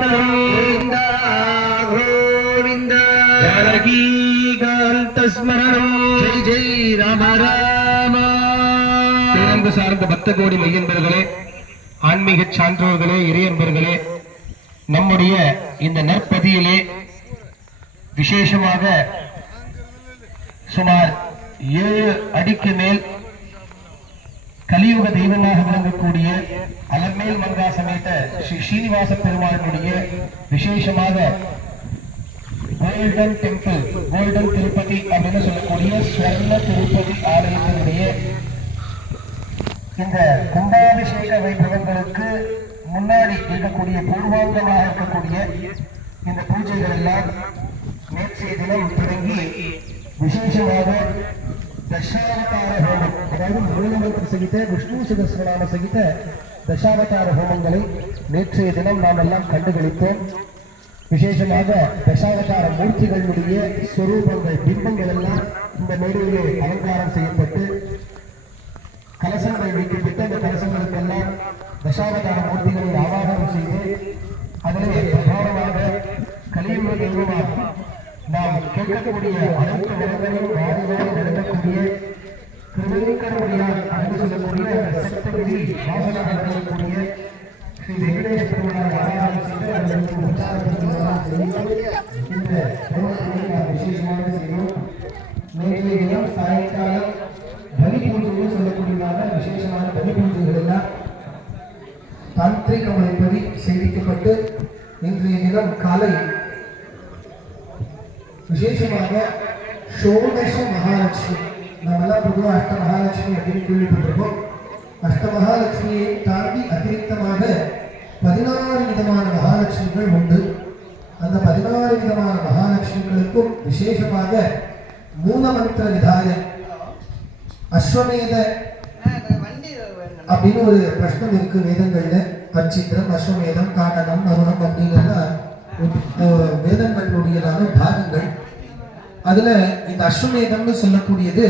गोविन्द गोविन्द जानकीकान्तस्मरणं जय जय राम राम பேரன்பு சார்ந்த பக்த கோடி மையன்பர்களே, ஆன்மீக சான்றோர்களே, இறையன்பர்களே, நம்முடைய இந்த நற்பதியிலே விசேஷமாக சுமார் 7 அடிக்கு மேல் கலியுக தெய்வமாக விளங்கக்கூடிய அலமேல் மங்கா சமேத ஸ்ரீ ஸ்ரீனிவாச பெருமாளுடைய விசேஷமாக கோல்டன் டெம்பிள், கோல்டன் திருப்பதி அப்படின்னு சொல்லக்கூடிய ஸ்வர்ண திருப்பதி ஆலயத்தினுடைய இந்த கும்பாபிஷேக வைபவங்களுக்கு முன்னாடி இருக்கக்கூடிய பூர்வாங்கமாக இருக்கக்கூடிய இந்த பூஜைகள் எல்லாம் நேற்றைய தினம் தொடங்கி விசேஷமாக தசாவதார ஹோமம், அதாவது மூலமந்திர சகித விஷ்ணு சகஸ்ரநாம சகித தசாவதார ஹோமங்களை நேற்றைய தினம் நாம் எல்லாம் கண்டுகளித்தோம். விசேஷமாக தசாவதார மூர்த்திகளுடைய ஸ்வரூபங்கள், பிம்பங்கள் எல்லாம் இந்த மேடையிலே அலங்காரம் செய்யப்பட்டு கலசங்கள் வைக்கப்பட்டு அந்த கலசங்களுக்கெல்லாம் தசாவதார மூர்த்திகளை ஆவாகனம் செய்து அதிலே பிரபாவமாக கலியுக தெய்வமாக நாம் கேட்கக்கூடிய அனைத்து வரங்களையும் வாரி வாரி நடக்கக்கூடிய திருவேங்கடமுடியார் என்று சொல்லக்கூடிய சப்தகிரி வாசனாக இருக்கக்கூடிய ஸ்ரீ வெங்கடேச பெருமாளை ஆராதனை செய்து அவர்களுக்கு உற்சாகப்படுத்துவதாக இந்த பிரம்மத்தை நாம் விசேஷமாக செய்வோம். நேற்றைய தினம் சாயங்காலம் பலி பூஜைன்னு சொல்லக்கூடியதாக விசேஷமான பலி பூஜைகள் எல்லாம் தாந்திரிக முறைப்படி செய்திக்கப்பட்டு இன்றைய தினம் காலை விசேஷமாக ஷோடச மகாலட்சுமி, நம்மெல்லாம் பொதுவாக அஷ்ட மகாலட்சுமி அப்படின்னு கேள்விப்பட்டிருக்கோம். அஷ்ட மகாலட்சுமியை தாண்டி அதிரிக்தமாக 16 விதமான மகாலட்சுமிகள் உண்டு. அந்த 16 விதமான மகாலட்சுமிகளுக்கும் விசேஷமாக மூலமந்திர விதாய அஸ்வமேத அப்படின்னு ஒரு பிரஷ்னம் இருக்கு வேதங்கள்ல. அச்சித்திரம், அஸ்வமேதம், காடகம், மருணம் அப்படிங்கிறதா வேதங்களுடையதான பாகங்கள். அதுல இந்த அஸ்வமேதம்னு சொல்லக்கூடியது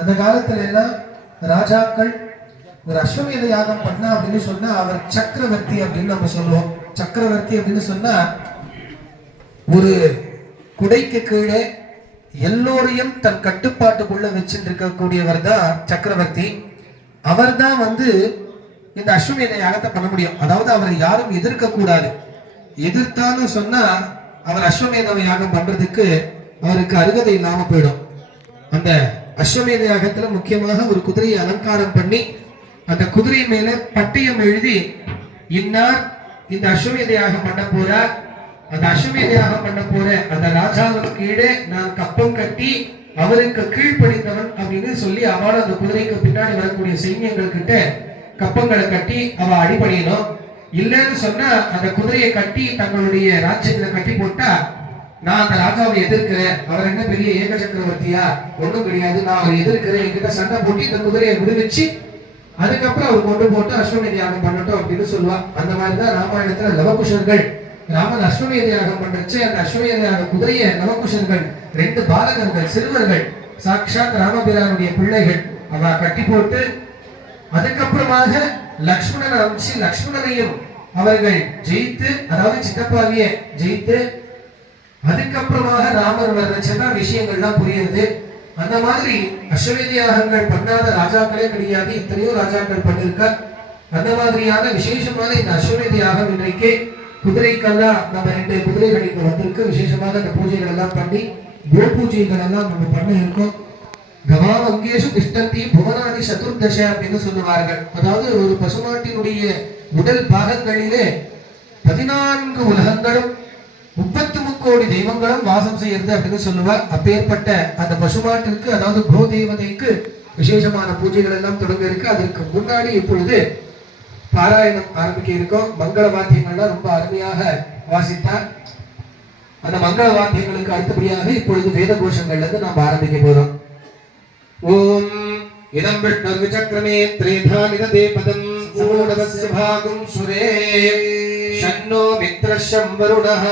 அந்த காலத்துல எல்லாம் ராஜாக்கள் ஒரு அஸ்வமேத யாகம் பண்ணா அப்படின்னு சொன்னா அவர் சக்கரவர்த்தி அப்படின்னு நம்ம சொல்லுவோம். சக்கரவர்த்தி அப்படின்னு சொன்னா ஒரு குடைக்கு கீழே எல்லோரையும் தன் கட்டுப்பாட்டுக்குள்ள வச்சுட்டு இருக்கக்கூடியவர் தான் சக்கரவர்த்தி. அவர் தான் இந்த அஸ்வமேத யாகத்தை பண்ண முடியும். அதாவது அவரை யாரும் எதிர்க்க கூடாது. எதிர்த்தான்னு சொன்னா அவர் அஸ்வமேத யாகம் பண்றதுக்கு அவருக்கு அருகதை இல்லாம போயிடும். அந்த அஸ்வமேத யாகத்துல முக்கியமாக ஒரு குதிரையை அலங்காரம் பண்ணி அந்த குதிரை மேல பட்டயம் எழுதி இன்னார் இந்த அஸ்வமேத யாகம் பண்ண போறார், அந்த அஸ்வமேத யாகம் பண்ண போற அந்த ராஜாவுக்கு கீழே நான் கப்பம் கட்டி அவருக்கு கீழ்ப்படிந்தவன் அப்படின்னு சொல்லி அவள அந்த குதிரைக்கு பின்னாடி வரக்கூடிய சைன்யங்கள் கிட்ட கப்பங்களை கட்டி அவ அடிபணியணும். இல்லைன்னு சொன்னா அந்த குதிரையை கட்டி தங்களுடைய ராஜ்யத்துல கட்டி போட்டா நான் அந்த ராஜாவை எதிர்க்கிறேன், அவர் என்ன பெரிய ஏக சக்கரவர்த்தியா, ஒண்ணும் கிடையாது, நான் அவர் எதிர்க்கிறேன், என்கிட்ட சண்டை போட்டு இந்த குதிரையை விடுவிச்சு அதுக்கப்புறம் அவர் கொண்டு போட்டு அஸ்வமேத யாகம் பண்ணட்டும் அப்படின்னு சொல்லுவா. அந்த மாதிரிதான் ராமாயணத்துல லவகுஷர்கள் ராமன் அஸ்வமேத யாகம் பண்றச்சு அந்த அஸ்வமேத யாக குதிரையை லவகுஷர்கள் 2 பாலகர்கள், சிறுவர்கள், சாட்சாத் ராமபிரானுடைய பிள்ளைகள் அவ கட்டி போட்டு அதுக்கப்புறமாக லக்ஷ்மணனை அனுப்பிச்சு லக்ஷ்மணனையும் அவர்கள் ஜெயித்து, அதாவது சித்தப்பாவிய ஜெயித்து அதுக்கப்புறமாக ராமர் வர்றச்சுன்னா விஷயங்கள்லாம் புரியுது. அந்த மாதிரி அஸ்வமேத யாகங்கள் பண்ணாத ராஜாக்களே கிடையாது, எத்தனையோ ராஜாக்கள் பண்ணிருக்க. அந்த மாதிரியான விசேஷமான இந்த அஸ்வமேத யாகம் இன்றைக்கு குதிரைக்கெல்லாம் நம்ம 2 குதிரைகள் இங்க வந்திருக்கு. விசேஷமாக அந்த பூஜைகள் எல்லாம் பண்ணி கோ பூஜைகள் எல்லாம் நம்ம பண்ண இருக்கோம். கவாவங்கேஷு திஷ்டந்தி புவனாதி சதுர்தச அப்படின்னு சொல்லுவார்கள். அதாவது ஒரு பசுமாட்டினுடைய உடல் பாகங்களிலே 14 உலகங்களும் 33 கோடி தெய்வங்களும் வாசம் செய்யறது அப்படின்னு சொல்லுவார். அப்பேற்பட்ட அந்த பசுமாட்டிற்கு, அதாவது கோ தேவதைக்கு விசேஷமான பூஜைகள் எல்லாம் தொடங்க இருக்கு. அதற்கு முன்னாடி இப்பொழுது பாராயணம் ஆரம்பிக்க இருக்கோம். மங்கள வாத்தியங்கள்லாம் ரொம்ப அருமையாக வாசித்தார். அந்த மங்கள வாத்தியங்களுக்கு அடுத்தபடியாக இப்பொழுது வேத கோஷங்கள்ல இருந்து நாம் ஆரம்பிக்க போறோம். ஓம் இதம் விஷ்ணு விசக்ரமே த்ரேதா நிததே பதம் ஊடவஸ்ய பாகும் சுரே ஷன்னோ மித்ரஷம் வருணः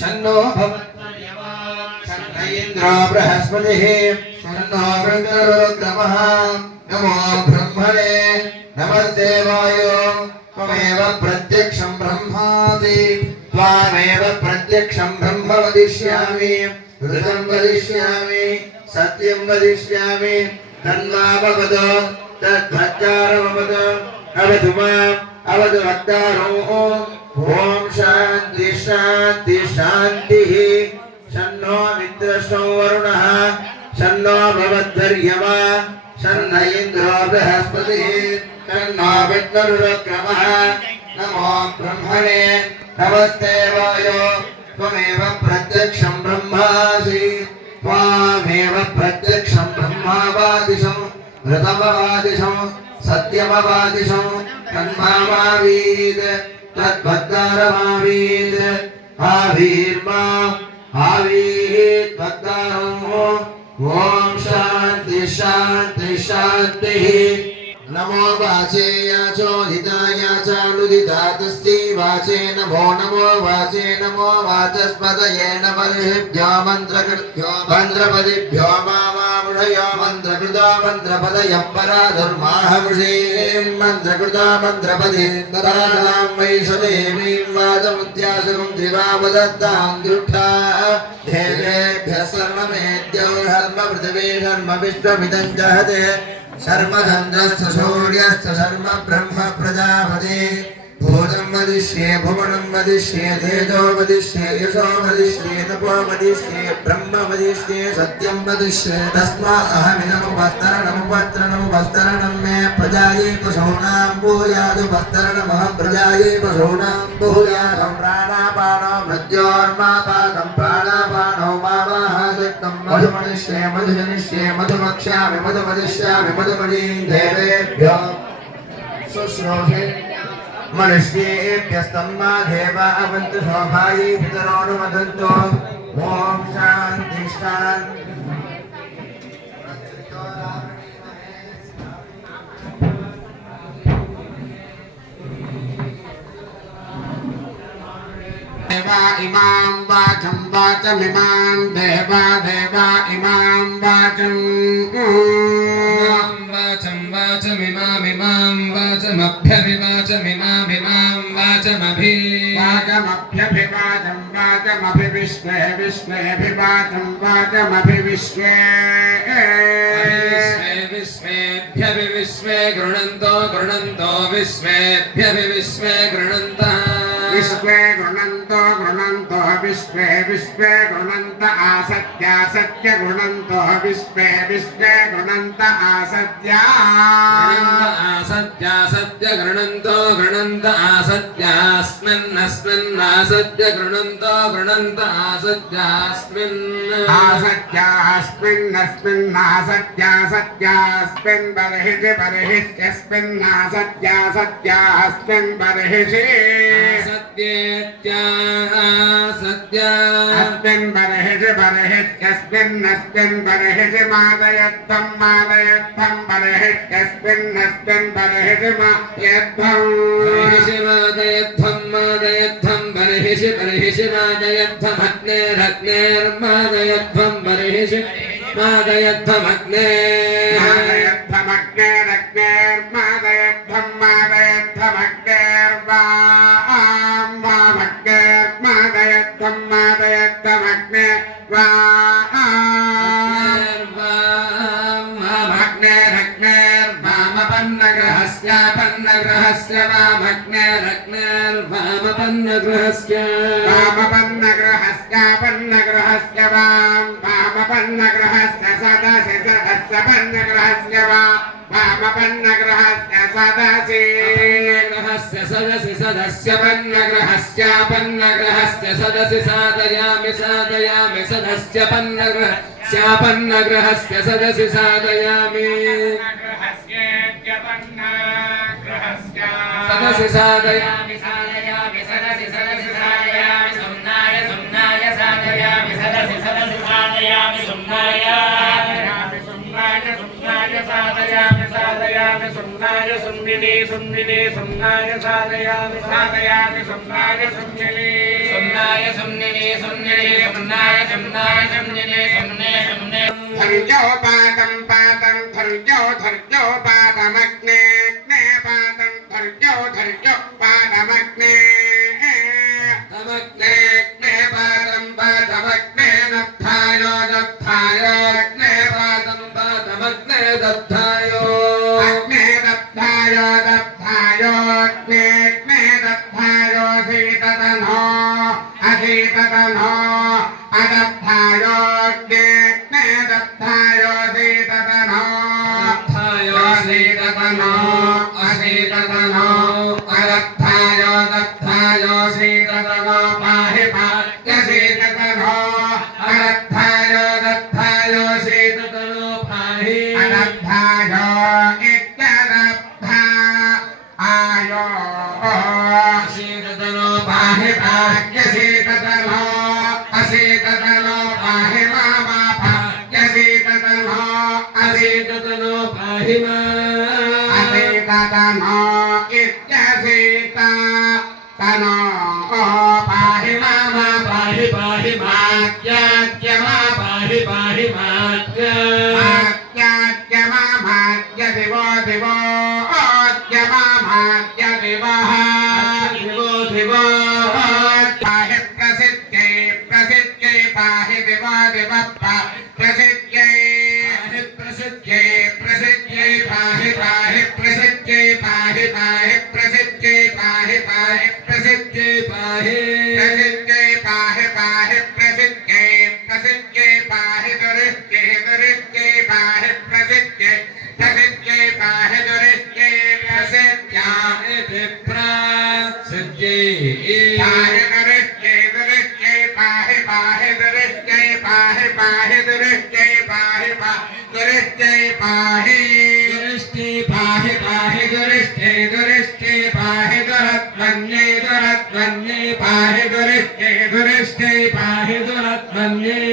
ஷன்னோ பவத்வயவா ஷன்ன இந்திரோ ப்ரஹஸ்பதிः ஷன்னோ ருத்ரருத்ரமः நமோ பிரம்மணே நமஸ்தேவாய त्वमेव प्रत्यक्षं ब्रह्मासि त्वामेव प्रत्यक्षं ब्रह्म वदिष्यामि ऋतं वदिष्यामि सत्यं वदिष्यामि तन्मामवद तद्भक्तारमवद अवतु माम् अवतु भक्तारो ॐ शान्ति शान्ति शान्तिः शन्नो मित्रशो वरुणः शन्नो भवद्वर्यमा शन्न इन्द्रो बृहस्पतिः शन्नो विष्णुरुक्रमः नमो ब्रह्मणे नमस्ते वायो त्वमेव प्रत्यक्षं ब्रह्मासि त्वामेव प्रत्यक्षं ब्रह्मावादिशं ऋतमवादिशं सत्यमवादिशं तन्मामावीद तद्भक्तारमावीद आवीर्माम् आवीत् भक्तारो ॐ शान्ति शान्ति शान्तिः नमो वाचे याचोदिताय चानुदिता तस्यै वाचे नमो वाचे नमो वाचस्पतये नमर्षिभ्यो मन्त्रकृभ्यो मन्त्रपदिभ्यो मामामृषयो मन्त्रकृतो मन्त्रपदयः पराधर्माहमृषे मन्त्रकृतो मन्त्रपदे पराधां वैषदेवीं वाचमुद्यासकं दिवावदत्तां दृष्टा देवेभ्यः सर्वमेद्यो धर्म पृथिवी धर्म विश्वमिदं जहते शर्म चन्द्रश्च सूर्यश्च शर्म ब्रह्म प्रजापते भूतं वदिष्ये भुवनं वदिष्ये तेजो वदिष्ये यशो वदिष्ये तपो वदिष्ये ब्रह्म वदिष्ये सत्यं वदिष्ये तस्माहमिनमुपस्तरणमुपस्तरणमुपस्तरणं मे प्रजायै पशूनां भूयादुपस्तरणमहं प्रजायै पशूनां भूयादं प्राणापानो मृत्योर्मापादं प्राणापानो मावाहादिक्तं मधुमनिष्ये मधुजनिष्ये मधुमक्ष्यामि मधुमदिष्यामि मधुमदीं देवेभ्यो शुश्रूषे मनुष्येभ्यस्तम्मा देवा अवन्तु शोभायै पितरोऽनुमदन्तु ॐ शान्ति शान्ति देवा इमां वाचं वाचमिमां देवा इमां वाचं वाचमिमामिमां वाचमभ्यभिवाचमिमामिमां वाचमभ्यभिवाचं वाचमभिविश्वे विश्वेभिवाचं वाचमभिविश्वे विश्वेभ्यभिविश्वे गृणन्तो विश्वेभ्यभिविश्वे गृणन्तः विश्वे गृणन्तो विश्वे गृणन्त आसत्य गृणन्तो विश्वे गृणन्त आसत्या गृणन्तो गृणन्त आसत्यास्मिन्नस्मिन्नासत्य गृणन्तो गृणन्त आसत्यास्मिन्नासत्यासत्यास्मिन् बर्हिषि बर्हिष्यस्मिन्नासत्यासत्यास्मिन् बर्हिषि अस्मिन् बर्हिषि बर्हिष्यस्मिन्नस्मिन् बर्हिषि मादयत्वं बर्हिष्यस्मिन्नस्मिन् बर्हिषि मादयध्वं बर्हिषि मादयध्वमग्नेरग्नेर्मादयध्वं बर्हिषि मादयध्वमग्नेरग्नेर्मादयध्वं मादयध्वमग्नेर्वामग्नेर्मादयध्वं वामग्नेरग्नेर्वामपन्नग्रहस्य वामपन्नग्रहस्य वामपन्नग्रहस्य सदस्य वामपन्नग्रहस्य सदसि सदस्यपन्नग्रहस्यापन्नग्रहस्य सदसि साधयामि सदस्यपन्नग्रहस्यापन्नग्रहस्य सदसि साधयामि सदसि साधयामि सुम्नाय साधयामि सदसि साधयामि सुम्नाय साधयामि सुम्नाय सुम्निने सुम्नाय साधयामि सुम्नाय सुम्निने धर्जो पातं धर्जो पातमग्ने पातं धर्जो पातमग्ने सीततनो अदत्थायोऽग्ने दत्थायो सीततनो सीततनो असीततनो अदत्थायो दत्थायो सीततनो पाहि पाह्यसीततनो अदत्थायो दत्थायो सीततनो पाहि अदत्थायो इत्यदत्थायो सीततनो पाहि पाह्यसीततनो असीततनो पाहि मा पाह्यसीततनो असीततनो पाहि मा असीततनो इत्यसीता तनो पाहि मा पाहि पाहि मात्याज्य मा पाहि पाहि मात्य मात्याज्य मा मात्य दिवो दिवो आज्य मा मात्य दिवः दिवो दिवो पाहि प्रसिद्ध्यै प्रसिद्ध्यै पाहि दिवो दिव प्रसिद्ध्यै प्रसिद्ध्यै प्रसिद्ध्यै पाहि पाहि प्रसिद्ध्यै पाहि पाहि प्रसिद्ध्यै पाहि पाहि प्रसिद्ध्यै पाहि प्रसिद्ध्यै पाहि पाहि प्रसिद्ध्यै प्रसिद्ध्यै पाहि दुरिष्ट्यै दुरिष्ट्यै पाहि प्रसिद्ध्यै प्रसिद्ध्यै पाहि दुरिष्ट्यै प्रसिद्ध्या इति प्रसिद्ध्यै पाहि दुरिष्ट्यै दुरिष्ट्यै पाहि पाहि दुरिष्ट्यै पाहि पाहि दुरिष्ट्यै पाहि दुरिष्ट्यै पाहि दुरिष्ट्यै पाहि पाहि दुरिष्ट्यै दुरिष्ट्यै पाहि दुरत्मन्यै दुरत्मन्यै पाहि दुरिष्ट्यै दुरिष्ट्यै पाहि दुरत्मन्यै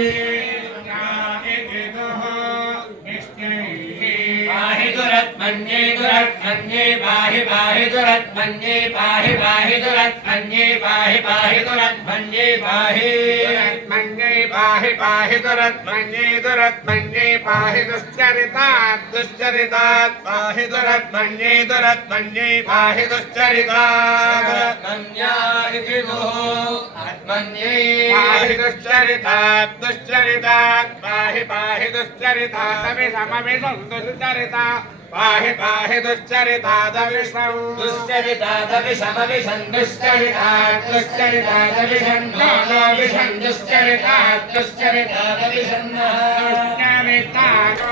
पाहि दुरत्मन्ये दुरत्मन्ये पाहि पाहि दुरत्मन्ये पाहि पाहि दुरत्मन्ये पाहि पाहि दुरत्मन्ये पाहि दुरत्मन्ये पाहि पाहि दुरत्मन्ये दुरत्मन्ये पाहि दुश्चरितात् दुश्चरितात् पाहि दुरत्मन्ये दुरत्मन्ये पाहि दुश्चरितात् दुरत्मन्या इति दुरत्मन्ये पाहि दुश्चरितात् दुश्चरितात् पाहि पाहि दुश्चरितात् अभिसमभिषं दुश्चरिता पाहि पाहि दुश्चरितादविषं दुश्चरितादविषमविषं दुश्चरितात् दुश्चरितादविषं विषं दुश्चरितात् दुश्चरितादविषं दुश्चरितात्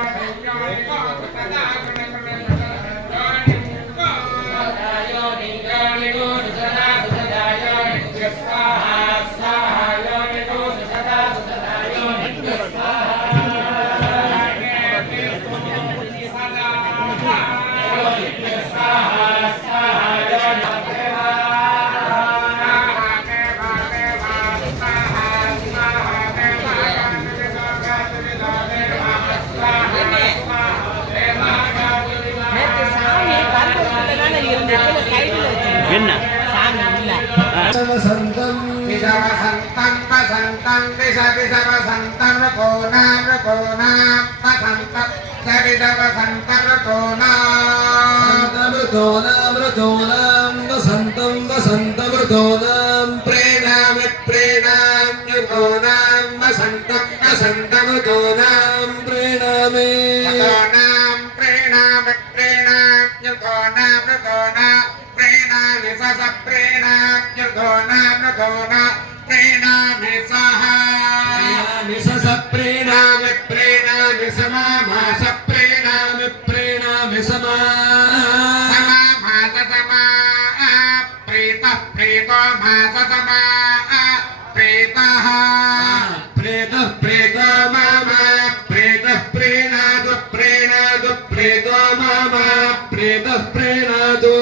वसन्तं विषवसन्तं वसन्तं दिश दिशवसन्तं कोणां वसन्तं विषवसन्तं ऋतूनां वसन्तं वसन्तमृतूनां प्रेणामि प्रेणामि ऋतूनां वसन्तं वसन्तमृतूनां प्रेणामे ऋतूनां प्रेणामि प्रेणामि ऋतूनां ऋतूनां प्रेणामि सस प्रेणामि ऋतूनां ऋतूनां प्रेणामि सह सस प्रेणामि प्रेणामि समामास प्रेणामि प्रेणामि समा समामास समा प्रीतः प्रीतो मास समा प्रीतः प्रेतः प्रीतो मम प्रीतः प्रीणातु प्रीणातु प्रीतो मम प्रेतः प्रेणातु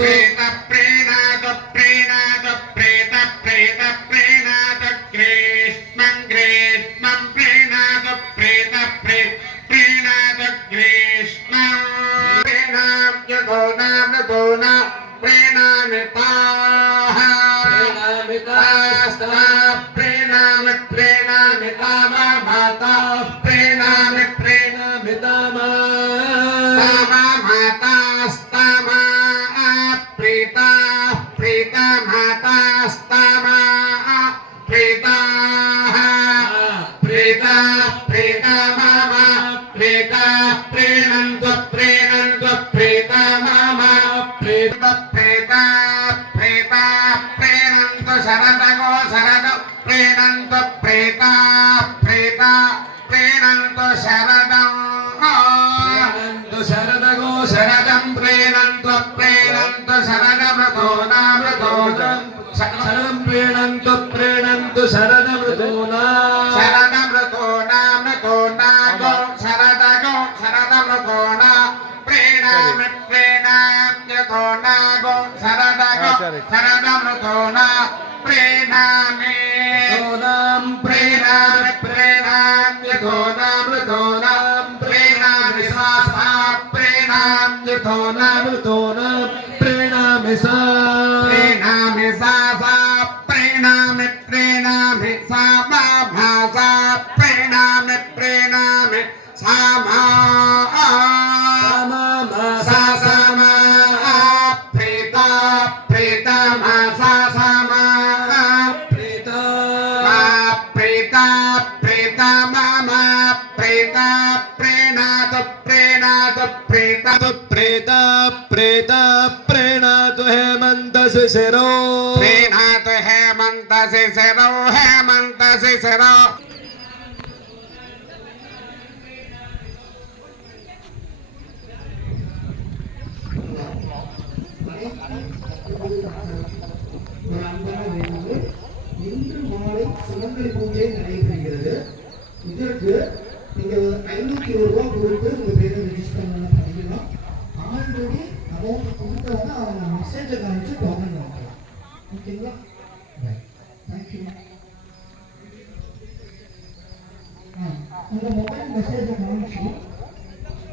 प्रीतः प्रीणातु प्रीणातु प्रीतः प्रीतः प्रीणातु ग्रीष्मं ग्रीष्मं प्रीणातु प्रीतः प्रीणातु ग्रीष्मं प्रीणाम्य गोनां प्रेणामि ताः प्रेणामि तास्ता प्रेणामि प्रेणामि तामा माता प्रेणामि प्रेणामि तामा तामा मातास्तामा प्रीता प्रीता मातास्तामा प्रीताः प्रीता प्रीता मामा प्रीता प्रीणन्तु प्रीणन्तु प्रीता मामा प्रीता प्रीता प्रीता प्रीणन्तु शरदगो शरद प्रीण प्रीणन्तु प्रेता प्रेता प्रीणन्तु शरदम् शरदगो शरदं प्रीणन्तु प्रीणन्तु शरदमृतोनामृतोना शरदं प्रीणन्तु शरदमृतोना शरदमृतोनामृतोना गो शरदगो शरदमृतोना प्रीणामि प्रीणाम्यतोना गो शरदगो शरदमृतोना प्रीणामि प्रीणामि प्रीणाम्यतोनामृतोना प्रीणामि सा प्रीणाम्यतोनामृतोना प्रीणामि सा प्रीणामि सा प्रीणामि प्रीणामि सा भासा प्रीणामि प्रीणामि सा सा मा प्रीता प्रीता मा सा मा प्रीता प्रीता प्रीता मा प्रीता प्रीणातु प्रीणातु प्रीता प्रेता प्रेता प्रेणातु हेमंत शिशिरो प्रीणातु हेमंत शिशिरो हेमंत शिशिरो இன்று மாலை சுமங்கலி பூஜை நடைபெறுகிறது. இதற்கு நீங்கள் 500 ரூபாய் கொடுத்து உங்க பேரை ரெஜிஸ்டர் பண்ணிக்கலாம். ஆல்ரெடி அமௌண்ட் கொடுத்தவங்க அவங்க மெசேஜை காமிச்சு டோக்கன் வாங்கலாம். ஓகேங்களா? தேங்க்யூ. உங்க மொபைல் மெசேஜை காமிச்சு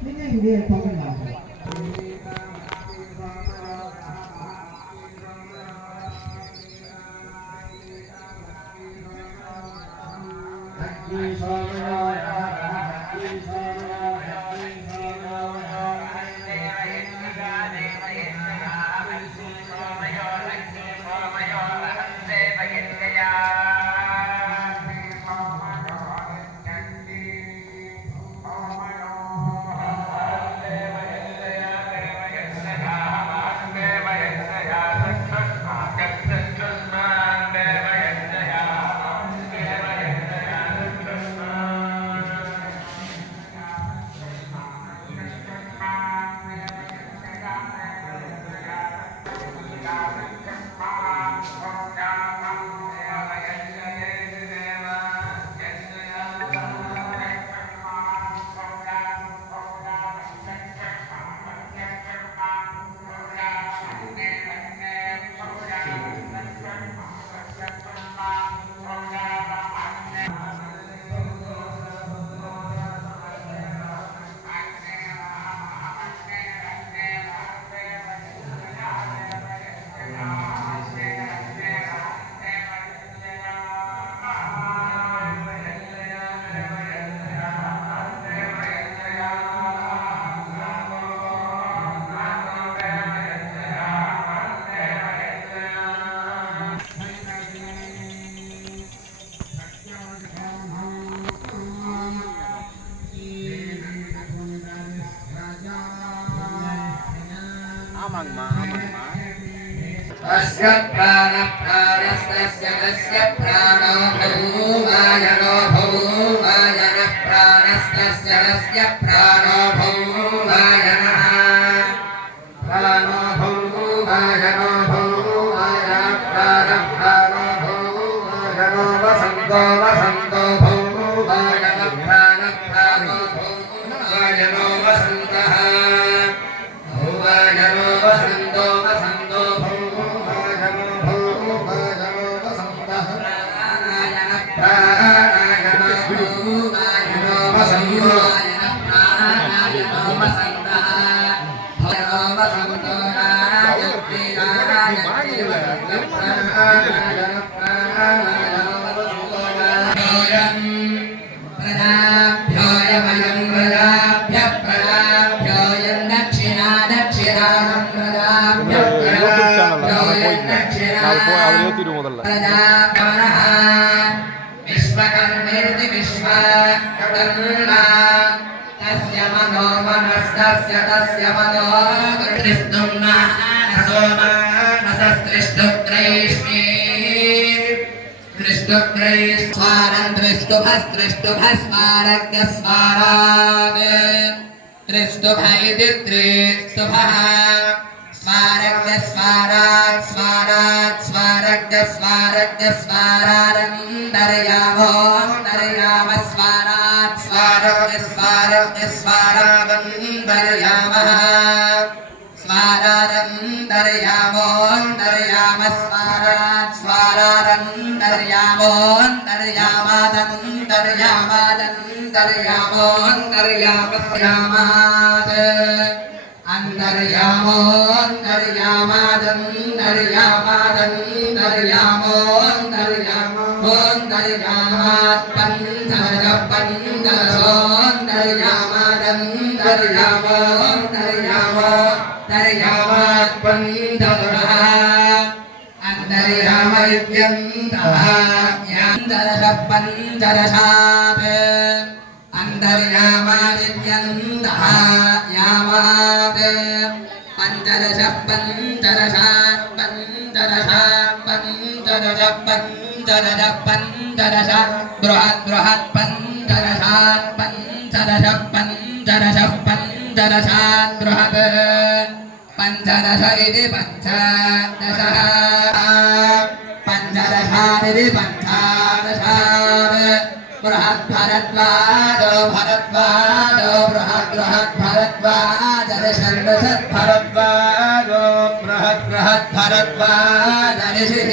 நீங்க இங்கே டோக்கன் வாங்கலாம். तस्य प्राणस्तस्य तस्य प्राणो भौमायनो भौमायनः प्राणस्तस्य तस्य प्राणो भौमायनः प्राणो भौमायनो भौमायनः प्राणो भौमायनो वसन्तो वसन्तो भौमायनः प्राणो भौमायनो वसन्तः भौमायनो वसन्तो वसन्तो विश्वकर्मेति विश्वकर्मा तस्य मनो मनस्तस्य तस्य मनो कृष्णुं मानसो मानसस्त्रिष्टुत्रैष्णे कृष्ण त्रिष्टुभस्त्रिष्टुभस्मारग्यस्मारात् त्रिष्टुभ इति त्रिष्टुभः स्मारग्यस्मारात् स्मारात् स्मारग्यस्मारग्यस्मारारन्तर्यामोऽन्तर्यामस्मारात् स्वारग्यस्मारग्यस्मारावन्तर्यामः स्वारारन्तर्यामोऽन्तर्यामस्मारात् स्वारारन्तर्यामोऽन्तर्यामादन्तर्यामादन्तर्यामोऽन्तर्यामस्यामात् अन्तर्यामोऽन्तर्यामादन्तर्यामोऽन्तर्यामोऽन्तर्यामात् पञ्चदशपञ्चदशोऽन्तर्यामादन्तर्यामोऽन्तर्यामोऽन्तर्यामात् पञ्चदशः अन्तर्याम इत्यन्तः यान्तदशपञ्चदशात् अन्तर्यामादित्यन्तः यामात् पञ्चदश पञ्चदशात् पञ्चदशात् पञ्चदश पञ्चदश पञ्चदश बृहत् बृहत् पञ्चदशात् पञ्चदश पञ्चदश पञ्चदशात् बृहत् पञ्चदश इति पञ्चदशः पञ्चदशादिति पञ्चदशात् बृहद्भरद्वाजो भरद्वाजो बृहद्भरद्वाजर्षड्भरद्वाजो बृहद्भरद्वाजर्षिः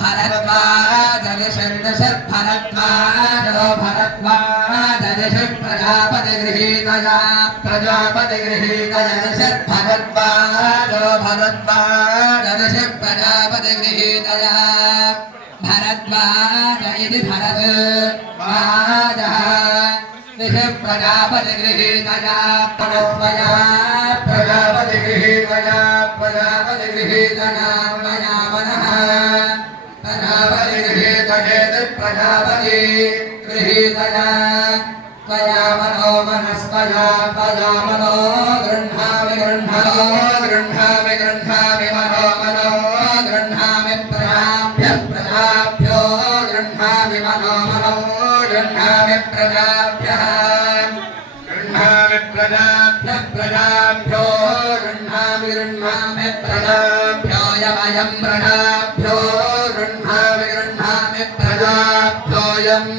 भरद्वाजर्षड्भरद्वाजो भरद्वाजर्षट् प्रजापतिगृहीतया प्रजापतिगृहीतयर्षड्भरद्वाजो भरद्वाजर्षट् प्रजापतिगृहीतया भरद्वाज इति भरद्वाजः ऋषिः प्रजापतिगृहीतया परस्वया प्रजापतिगृहीतया प्रजापतिगृहीतया मया मनः प्रजापतिगृहीतयेति प्रजापति गृहीतया त्वया मनो मनस्त्वया त्वया मनो गृह्णामि गृह्णामि गृह्णामि मनो मनो गृह्णामि प्रजाभ्यः प्रजाभ्यो गृह्णामि मनो मनो गृह्णामि प्रजाभ्यः गृह्णामि प्रजाभ्यः प्रजाभ्यो गृह्णामि गृह्णामि प्रजाभ्यो यमयं प्रजाभ्यो गृह्णामि गृह्णामि प्रजाभ्योऽयम्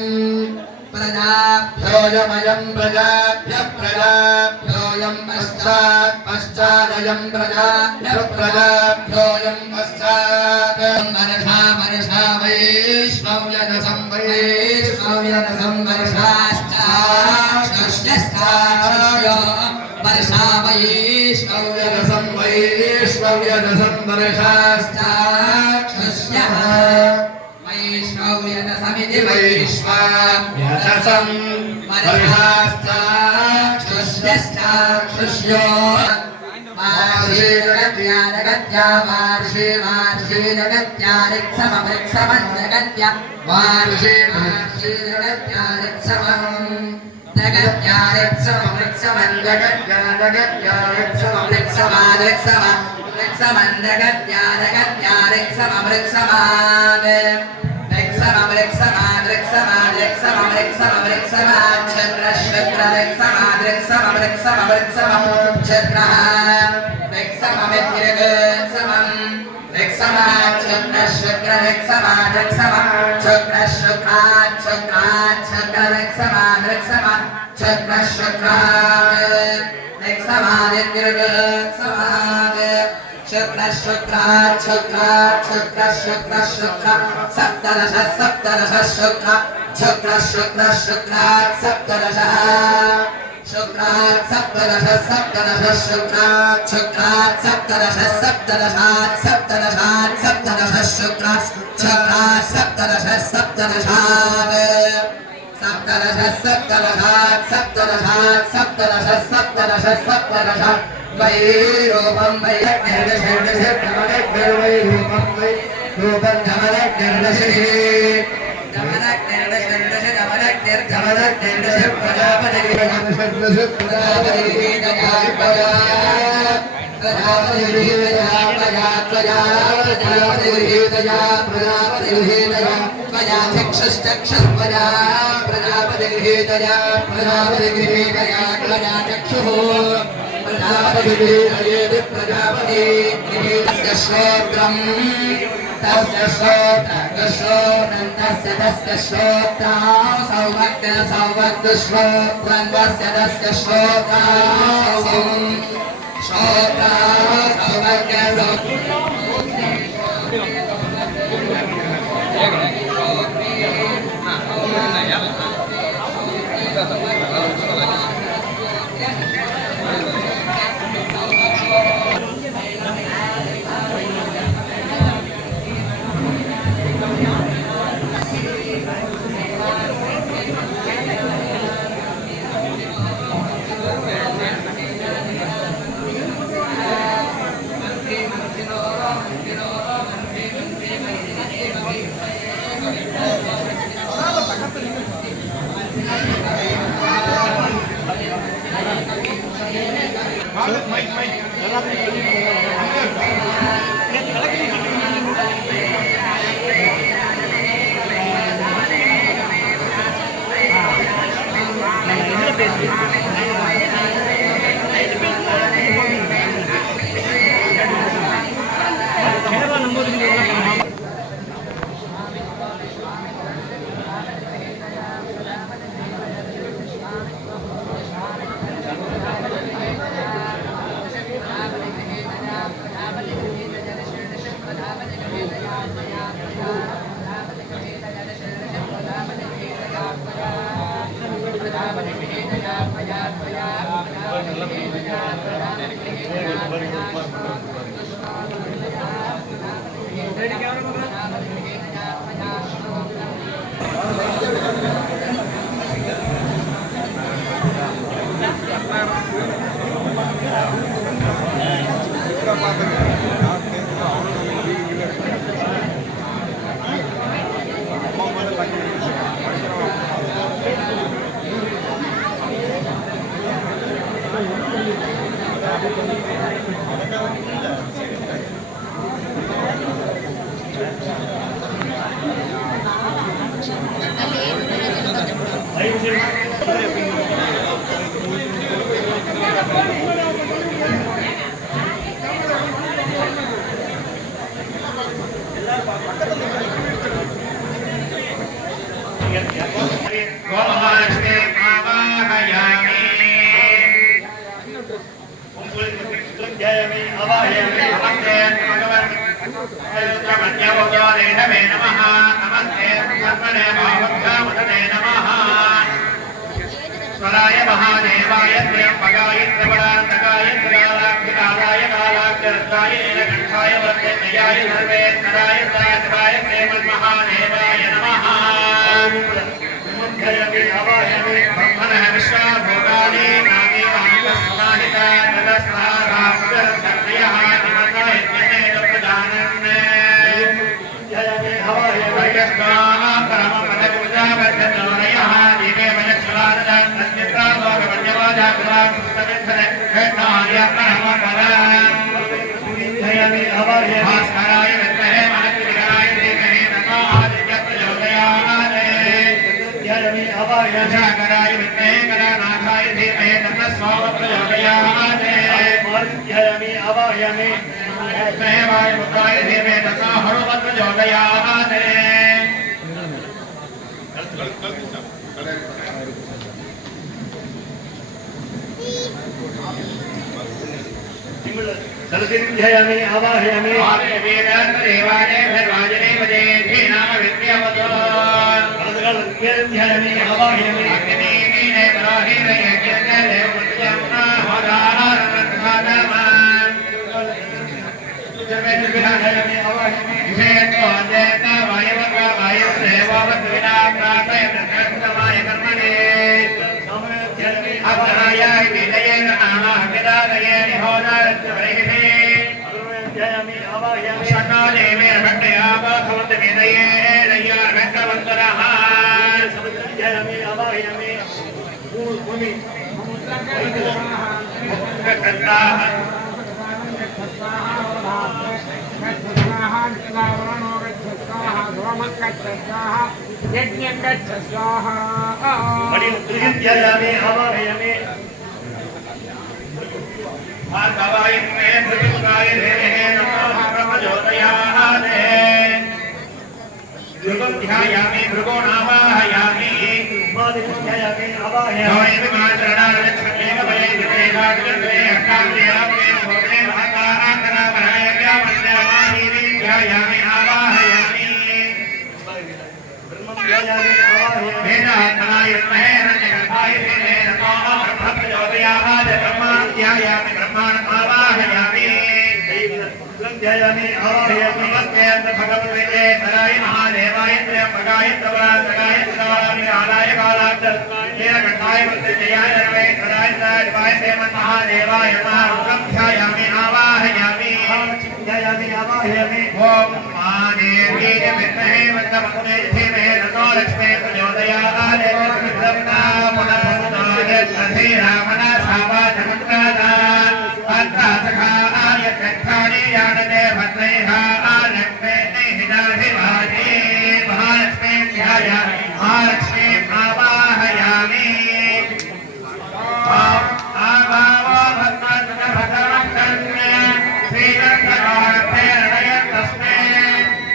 प्रजाभ्योऽयमयं प्रजाभ्यः प्रजाभ्योऽयं पश्चात् पश्चादयं प्रजाभ्यः प्रजाभ्योऽयं पश्चात् वर्षा वर्षा वैष्णव्यदसं वैष्णव्यदसं वर्षाश्चाश्चाश्यो वर्षा वैष्णव्यदसं वैष्णव्यदसं वर्षाश्चाश्यः वैष्णव्यदसमिति वैश्वाव्यदसं वर्षाश्चाश्यो वार्षीर्गत्या जगत्या वार्षी वार्षीर्गत्या रिक्समवृक्समन्यगत्या वार्षी वार्षीर्गत्या रिक्समम् जगत्या रिक्समवृक्समन्यगत्या जगत्या रिक्समवृक्समादृक्सम रिक्समन्यगत्या जगत्या रिक्समवृक्समाद शुक्रात् शुक्रात् शुक्र शुक्र शुक्र सप्तदश सप्तदश शुक्र शुक्र शुक्र शुक्रात् सप्तदशः शुक्रात् सप्तदश सप्तदश शुक्रात् शुक्रात् सप्तदश सप्तदशात् सप्तदशात् सप्तदश शुक्र शुक्रात् सप्तदश सप्तदशात् सप्तदश सप्तदशात् सप्तदशात् सप्तदश सप्तदश सप्तदश वैरूपं वै रूपं वै रूपं प्रजापति त्वया चक्षुश्चक्षुस्त्वया प्रजापतिगृहीतया प्रजापतिगृहीतया त्वया चक्षुः प्रजापतिगृहीतयेति प्रजापति गृहीतस्य श्रोत्रम् तस्य श्रोत्रम् तस्य श्रोत्रम् सौभक्तश्रोत्रम् तस्य श्रोत्रम् स्वराय महादेवाय त्र्यंबकाय त्रिपुरान्तकाय त्रिकालाय कालाग्रताय नीलकण्ठाय वक्रतुण्डाय सर्वेश्वराय साधवाय श्रीमन्महादेवाय नमः। ब्रह्मणः विश्वाभूतानि नामे महासमाहिता नमस्काराः निमन्त्रणः इत्यनेन प्रदानन् परमपदपूजावद्यतोरयः दिवे वनश्वरानदान् भास्कराय विद्महे मनोजवाय धीमहि तन्नो आदित्यः प्रचोदयात् जागराय विद्महे गणानाथाय धीमहि तन्नः सोमः प्रचोदयात् विद्महे वायुपुत्राय धीमहि तन्नः हनुमत् प्रचोदयात् सरस्वतीध्यायामि आवाहयामि देवाने भगवाजने वदे नाम विद्यावतो ध्यायामि आवाहयामि अग्निमीने बराहिर यज्ञ देवमुद्यम्ना होदारनखादमान ध्यायामि आवाहयामि विषयतो अध्ययता वायवका वायुदेवावत विना प्रार्थयतमाय कर्मणे अवराया विजयेन नामः विदादये निहोदारत्वैहि ध्यायामि आवाहयामि शन्नो देवे भट्टयावा भवत विदये लय्या भट्टवन्तरः ध्यायामि आवाहयामि भूमि स्वाहा होमं गच्छ स्वाहा यज्ञं गच्छ स्वाहा ध्यायामि आवाहयामि भार्गवाय मे भृगुकाय देहे नमो ब्रह्मज्योतयाते भृगुं ध्यायामि भृगुनावाहयामि ध्यायामि आवाहयामि योनिमात्रणालक्ष्मीः भये विवेकाग्रहे अष्टाङ्गेयामे भोगे महाकाराकरावरणे व्यामन्यमानीति ध्यायामि आवाहयामि ध्यायामि आवाहयामि वेदात्मनाय विद्महे रजगर्भाय धीमहि नमो ब्रह्मप्रचोदयात् ब्रह्माणं ध्यायामि ब्रह्माणम् आवाहयामि ध्यायामि आवाहयामि नमस्ते भगवते सराय महादेवाय त्र्यंबकाय त्वराय त्वराय कालाय घटाय जयाय रवे सराय सराय देव महादेवाय महारुद्रं ध्यायामि आवाहयामि ध्यायामि आवाहयामि ओम महादेवी विद्महे वन्दे धीमहि तन्नो लक्ष्मी प्रचोदयात् विद्मना पुनः धीरामना सावा जगत्कादा अर्थासखाय कक्षाणि यानते भद्रैहा आलक्ष्मे निहिताधिवाजे महालक्ष्मी ध्याय महालक्ष्मी आवाहयामि आवावो भद्रभद्रवक्तन्य श्रीरङ्गकार्थे रणयन्तस्मै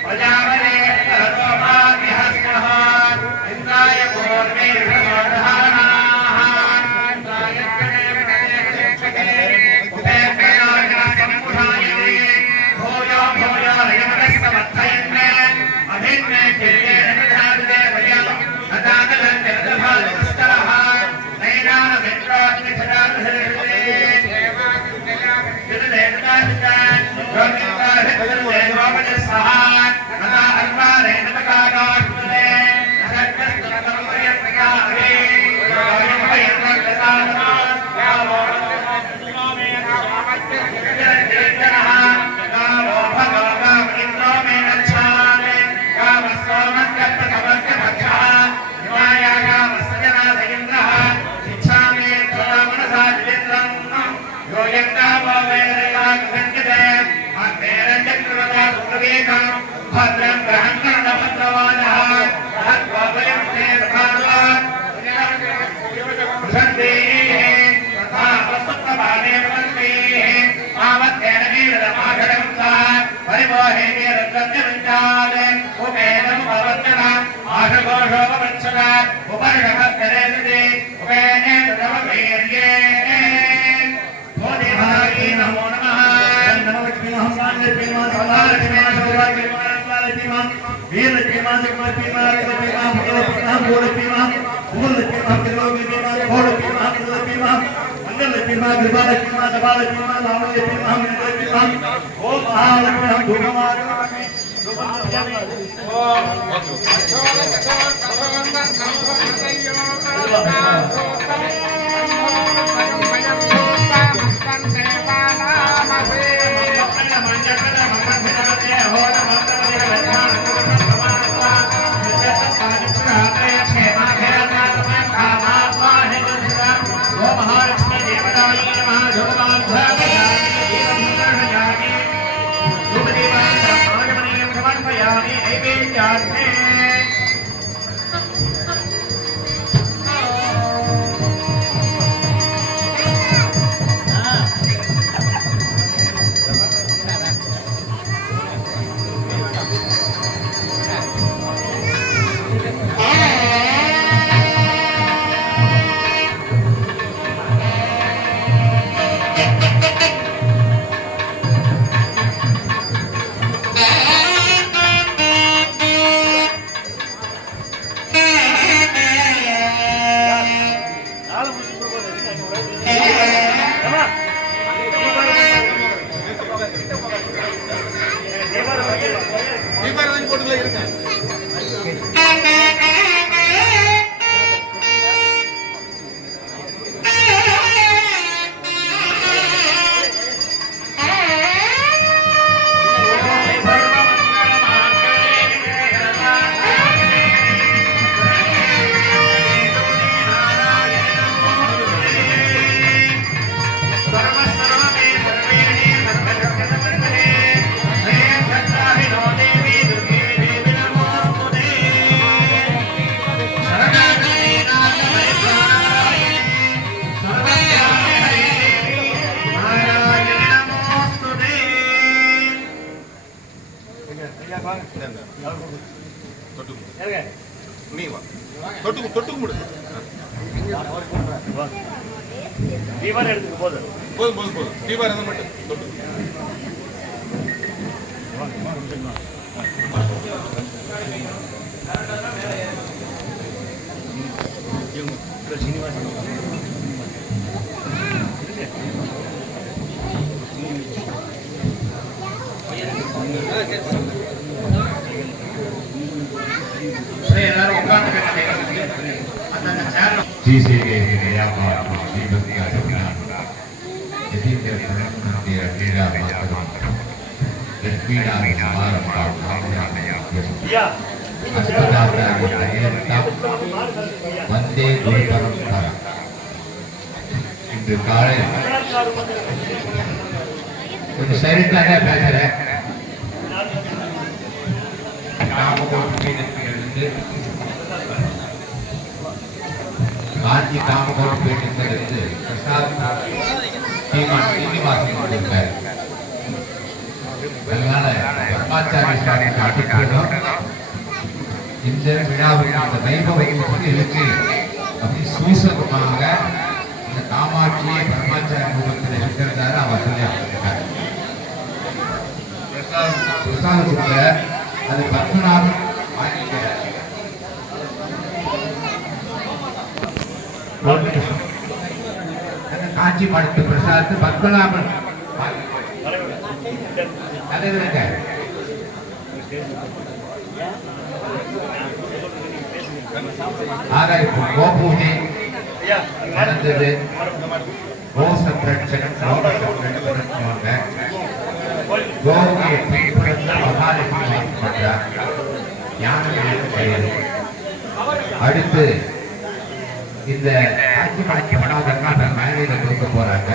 प्रजापते परतोमाभिहस्तः इन्द्राय पूर्वे विषमोदधानाः गायत्रे भूयो भूयो रयमनस्तमर्थयन् अभिन्ने किल्येन दधाते वयम् अदानलन्यर्दभालस्तरः नैनानमित्राग्निचराधृते जलदेवतादितान् रोमित्राभिर्देवोपनिस्सः तथा अन्वारेण मकागात्मने नरकस्तमपर्यन्तकारे भद्रं ग्रहण भद्रवानः भद्रवयं ते भगवान् भद्रे तथा प्रसुप्तबाणे भवन्ति आवत्तेन वीरमाघटं सा परिमोहेने रत्नस्य उपेदं भवत्यः आशघोषोपवृक्षः उपरिषभद्रेति उपेनेन तव वीर्ये भोदेवाय नमो नमः नमो लक्ष्मी महालक्ष्मी महालक्ष्मी महालक्ष्मी वीरलक्ष्मी महालक्ष्मी महालक्ष्मी भगवती भूलक्ष्मी महालक्ष्मी भोलक्ष्मी महालक्ष्मी मंगलक्ष्मी कृपालक्ष्मी सभालक्ष्मी रामलक्ष्मी महालक्ष्मी ओम महालक्ष्मी धूपमागमामि நீ வா தொட்டு முடு தீபாவளி எடுத்துக்கு போதும் தீபாவளி அதை மட்டும் தொட்டு எல்லாரும் உட்கார்ந்து அந்த சேர்ல जीसे गए नया पाठ जीवन का अभियान यदि के प्रणम के तेरा मातरम लक्ष्मी नाम हमारा पाठ ஐயா अस्पताल का तम वंदे गुरु परंपरा इन्द्र काले कुछ शरीर का है पैसा है नाम को भी नहीं காஞ்சி காமகோட பேட்டிலிருந்து பிரசாத் சீனிவாசன் கொடுத்தார். அதனால பரமாச்சாரிய சுவாமி காட்டிக்கொண்டோம் இந்த விழாவில் இந்த வைபவம் இருக்கு அப்படி சூசகமாக இந்த காமாட்சியை பரமாச்சாரிய ரூபத்தில் இருக்கிறதாரு அவர் சொல்லி அமைச்சிருக்கார். பிரசாத் கொடுத்த அது பத்மநாபன் வாங்கிக்கிறார். காட்சி மடத்து பிரசாத் பத்மநாபன் ஆக இப்போ கோபூஜை நடந்தது. கோச பிரச்சனை கோபுரை பின்புறந்த மகாலட்சுமி வாசம் பண்றார். யானை கையில் அடுத்து இந்த ஆட்சி மடக்கி பண்ணாதன்னா மேலையில கொடுக்க போறாங்க.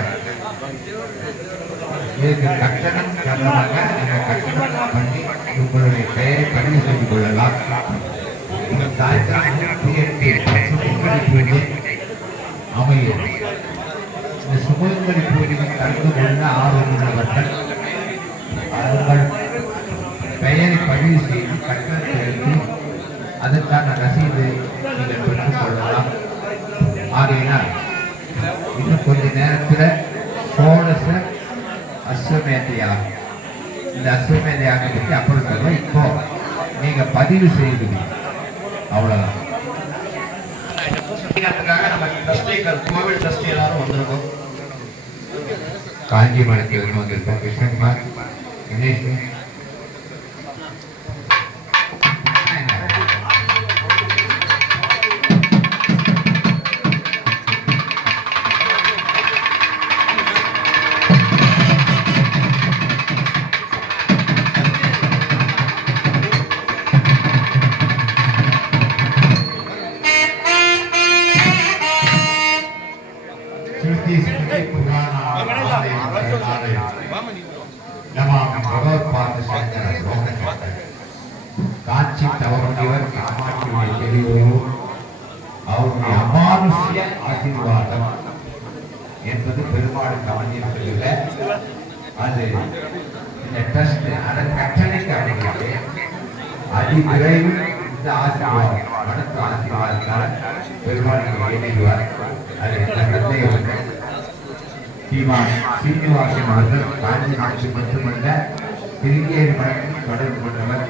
இதுக்கு கட்டணம் சொன்னாங்க. நீங்க கட்டணம் பண்ணி உங்களுடைய பெயரை பதிவு செய்து கொள்ளலாம். சுமங்கலி பூஜை அமையும். இந்த சுமங்கலி பூஜையில் கலந்து கொள்ள ஆர்வமுள்ளவர்கள் அவர்கள் பெயரை பதிவு செய்து கட்டணம் செலுத்தி அதற்கான ரசீது நீங்கள் பெற்றுக் கொள்ளலாம். ஆகையினால் இன்னும் கொஞ்ச நேரத்தில் சோழச அஸ்வமேதையாகும். இந்த அஸ்வமேதையாக பற்றி அப்புறம் சொல்லுவோம். இப்போ நீங்க பதிவு செய்வீங்க, அவ்வளவுதான். நம்ம ட்ரஸ்டிகள் கோவில் ட்ரஸ்டி எல்லாரும் வந்திருக்கோம். காஞ்சி மடத்தில் வந்திருக்கோம். கிருஷ்ணகுமார் கணேஷ் காட்சி தவறுடையவர் காமாட்சியுடைய தெளிவையும் அவருடைய அமானுஷ்ய ஆசீர்வாதம் என்பது பெரும்பாலும் கவனிப்பதில்லை. அது இந்த ட்ரஸ்ட் அதன் கட்டளைக்கு அமைகிறது. அதிவிரைவில் இந்த ஆசீர்வாதம் அடுத்த ஆசீர்வாதத்தால் பெரும்பாலும் இணைவார். அது தந்தை சீனிவாசன் அவர்கள் காஞ்சி நாட்டு மட்டுமல்ல திருங்கேரி மடத்தில் தொடர்பு கொண்டவர்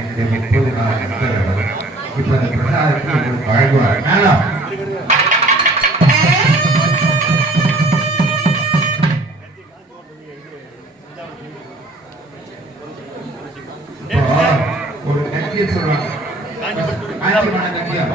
என்று எப்போது நான் நண்பர். இப்ப அந்த பிரசாதத்துக்கு வழங்குவார். மேலும் ஒரு நெத்தியம் சொல்லுவாங்க. காஞ்சி மட நெத்தியம்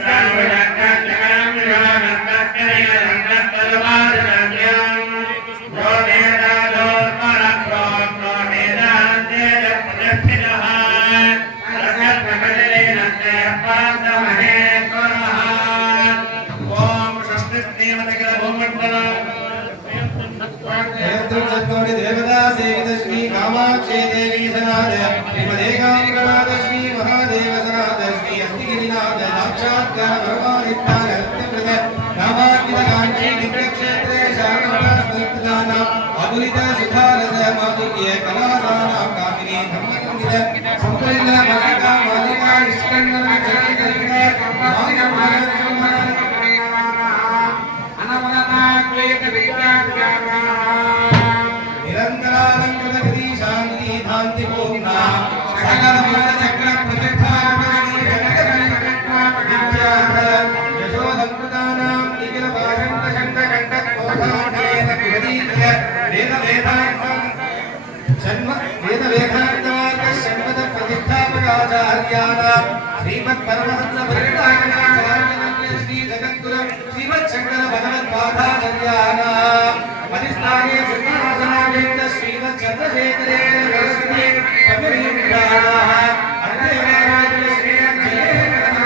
Bye. श्रीमद परमहंस परिव्राजकाचार्य श्री जगद्गुरु श्रीमद शंकर भगवत पादाचार्याना परिस्ताने सिंहासनाधीन श्रीमद चंद्रशेखरे सरस्वती पद्मविभूषणा अग्निराज श्री जयेन्द्र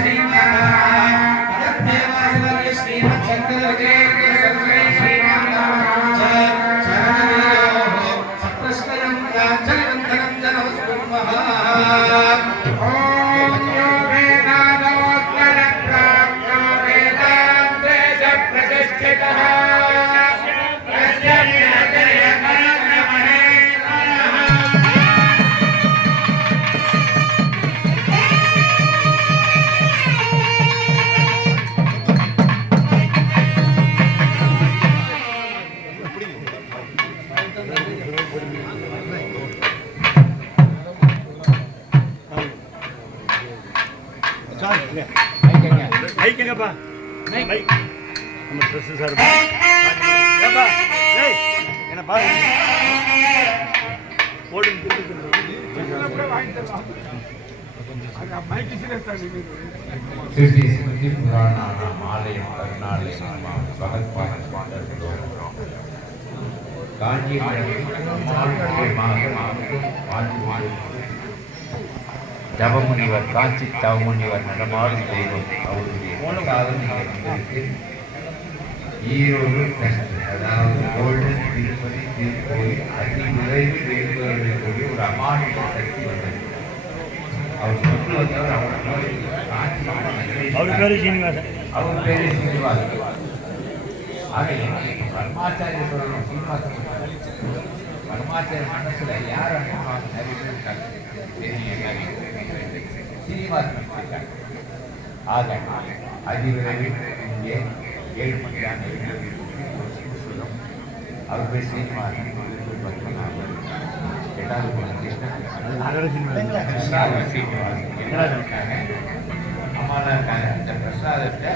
श्रीमान देवादिवर्य श्रीमद शंकर विजय सरस्वती श्रीमान सप्रष्टयं राजवंदनं जनवस्कुर्मः ஐக்கங்கப்பா பைக் நம்ம ட்ரெஸ் சார் ஏப்பா ஏய் என்ன பாரு ஓடும் ஸ்ரீ ஸ்மிருதி புராணானாம் ஆலயம் கருணாலயம் பகத்பாதன் பாண்டவர்களோடு தவமுனிவர் காஞ்சி தவமுனிவர் நடமாடும் தெய்வம் அவருடைய ஈரோடு ட்ரஸ்ட், அதாவது கோல்டன் திருப்பதி திருக்கோயில் அதி விரைவில் வேண்டுபவர்களுடைய ஒரு அமானுஷ சக்தி வந்தது. அவர் கொண்டு வந்தவர் அவர் பேரு சீனிவாசன். ஆக பரமாச்சாரிய சொல்லணும் சீனிவாசன் பரமாச்சாரிய மனசுல யார் நிறைய பேர் இருக்காங்க. சீனிவாசன் ஆக அதிவிரைவில் இங்கே 7 மணியான சொல்லும் அவர் பேர் சீனிவாசன் பத்மநாபன் 8வது கிருஷ்ணன் அம்மாலாம் இருக்காங்க. இந்த பிரசாதத்தை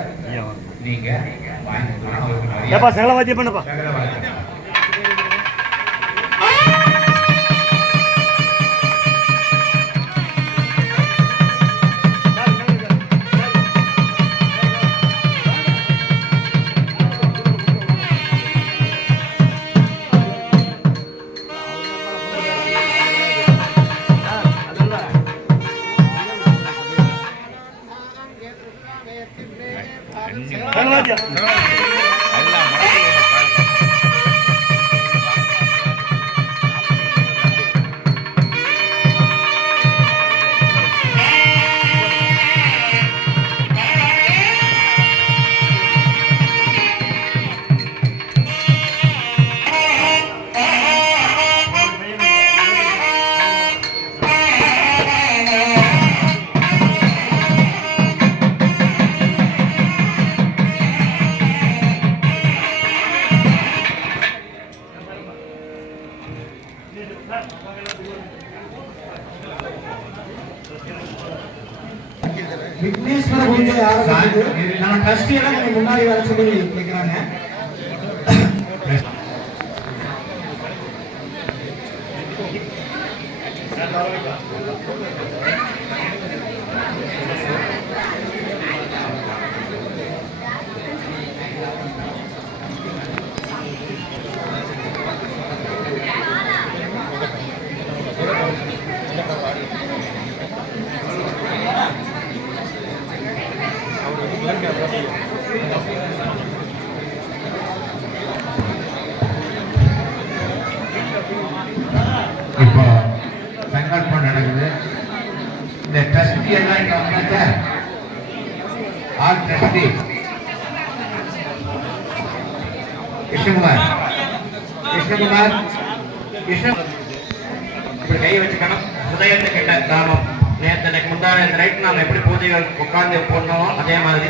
நீங்க வாங்கிக்கலாம். சகலவாத்தியம் பண்ணப்பா. விக்னேஸ்வர பூஜை ஆரம்பிக்குது. நம்ம ட்ரஸ்டி எல்லாம் நீங்க முன்னாடி வர சொல்லி கேட்கிறாங்க. இப்போ சங்கல்பம் நடக்குது. இந்த ட்ரஸ்டி எல்லாம் இங்க வந்தாச்சா? ஆல் ட்ரஸ்டி கிருஷ்ணகுமார் இப்படி கை வச்சுக்கணும். ஹிருதயத்தை கிட்ட கிராமம் நேற்று முந்தான ரைட் நாம் எப்படி பூஜைகள் உட்கார்ந்து போடணுமோ அதே மாதிரி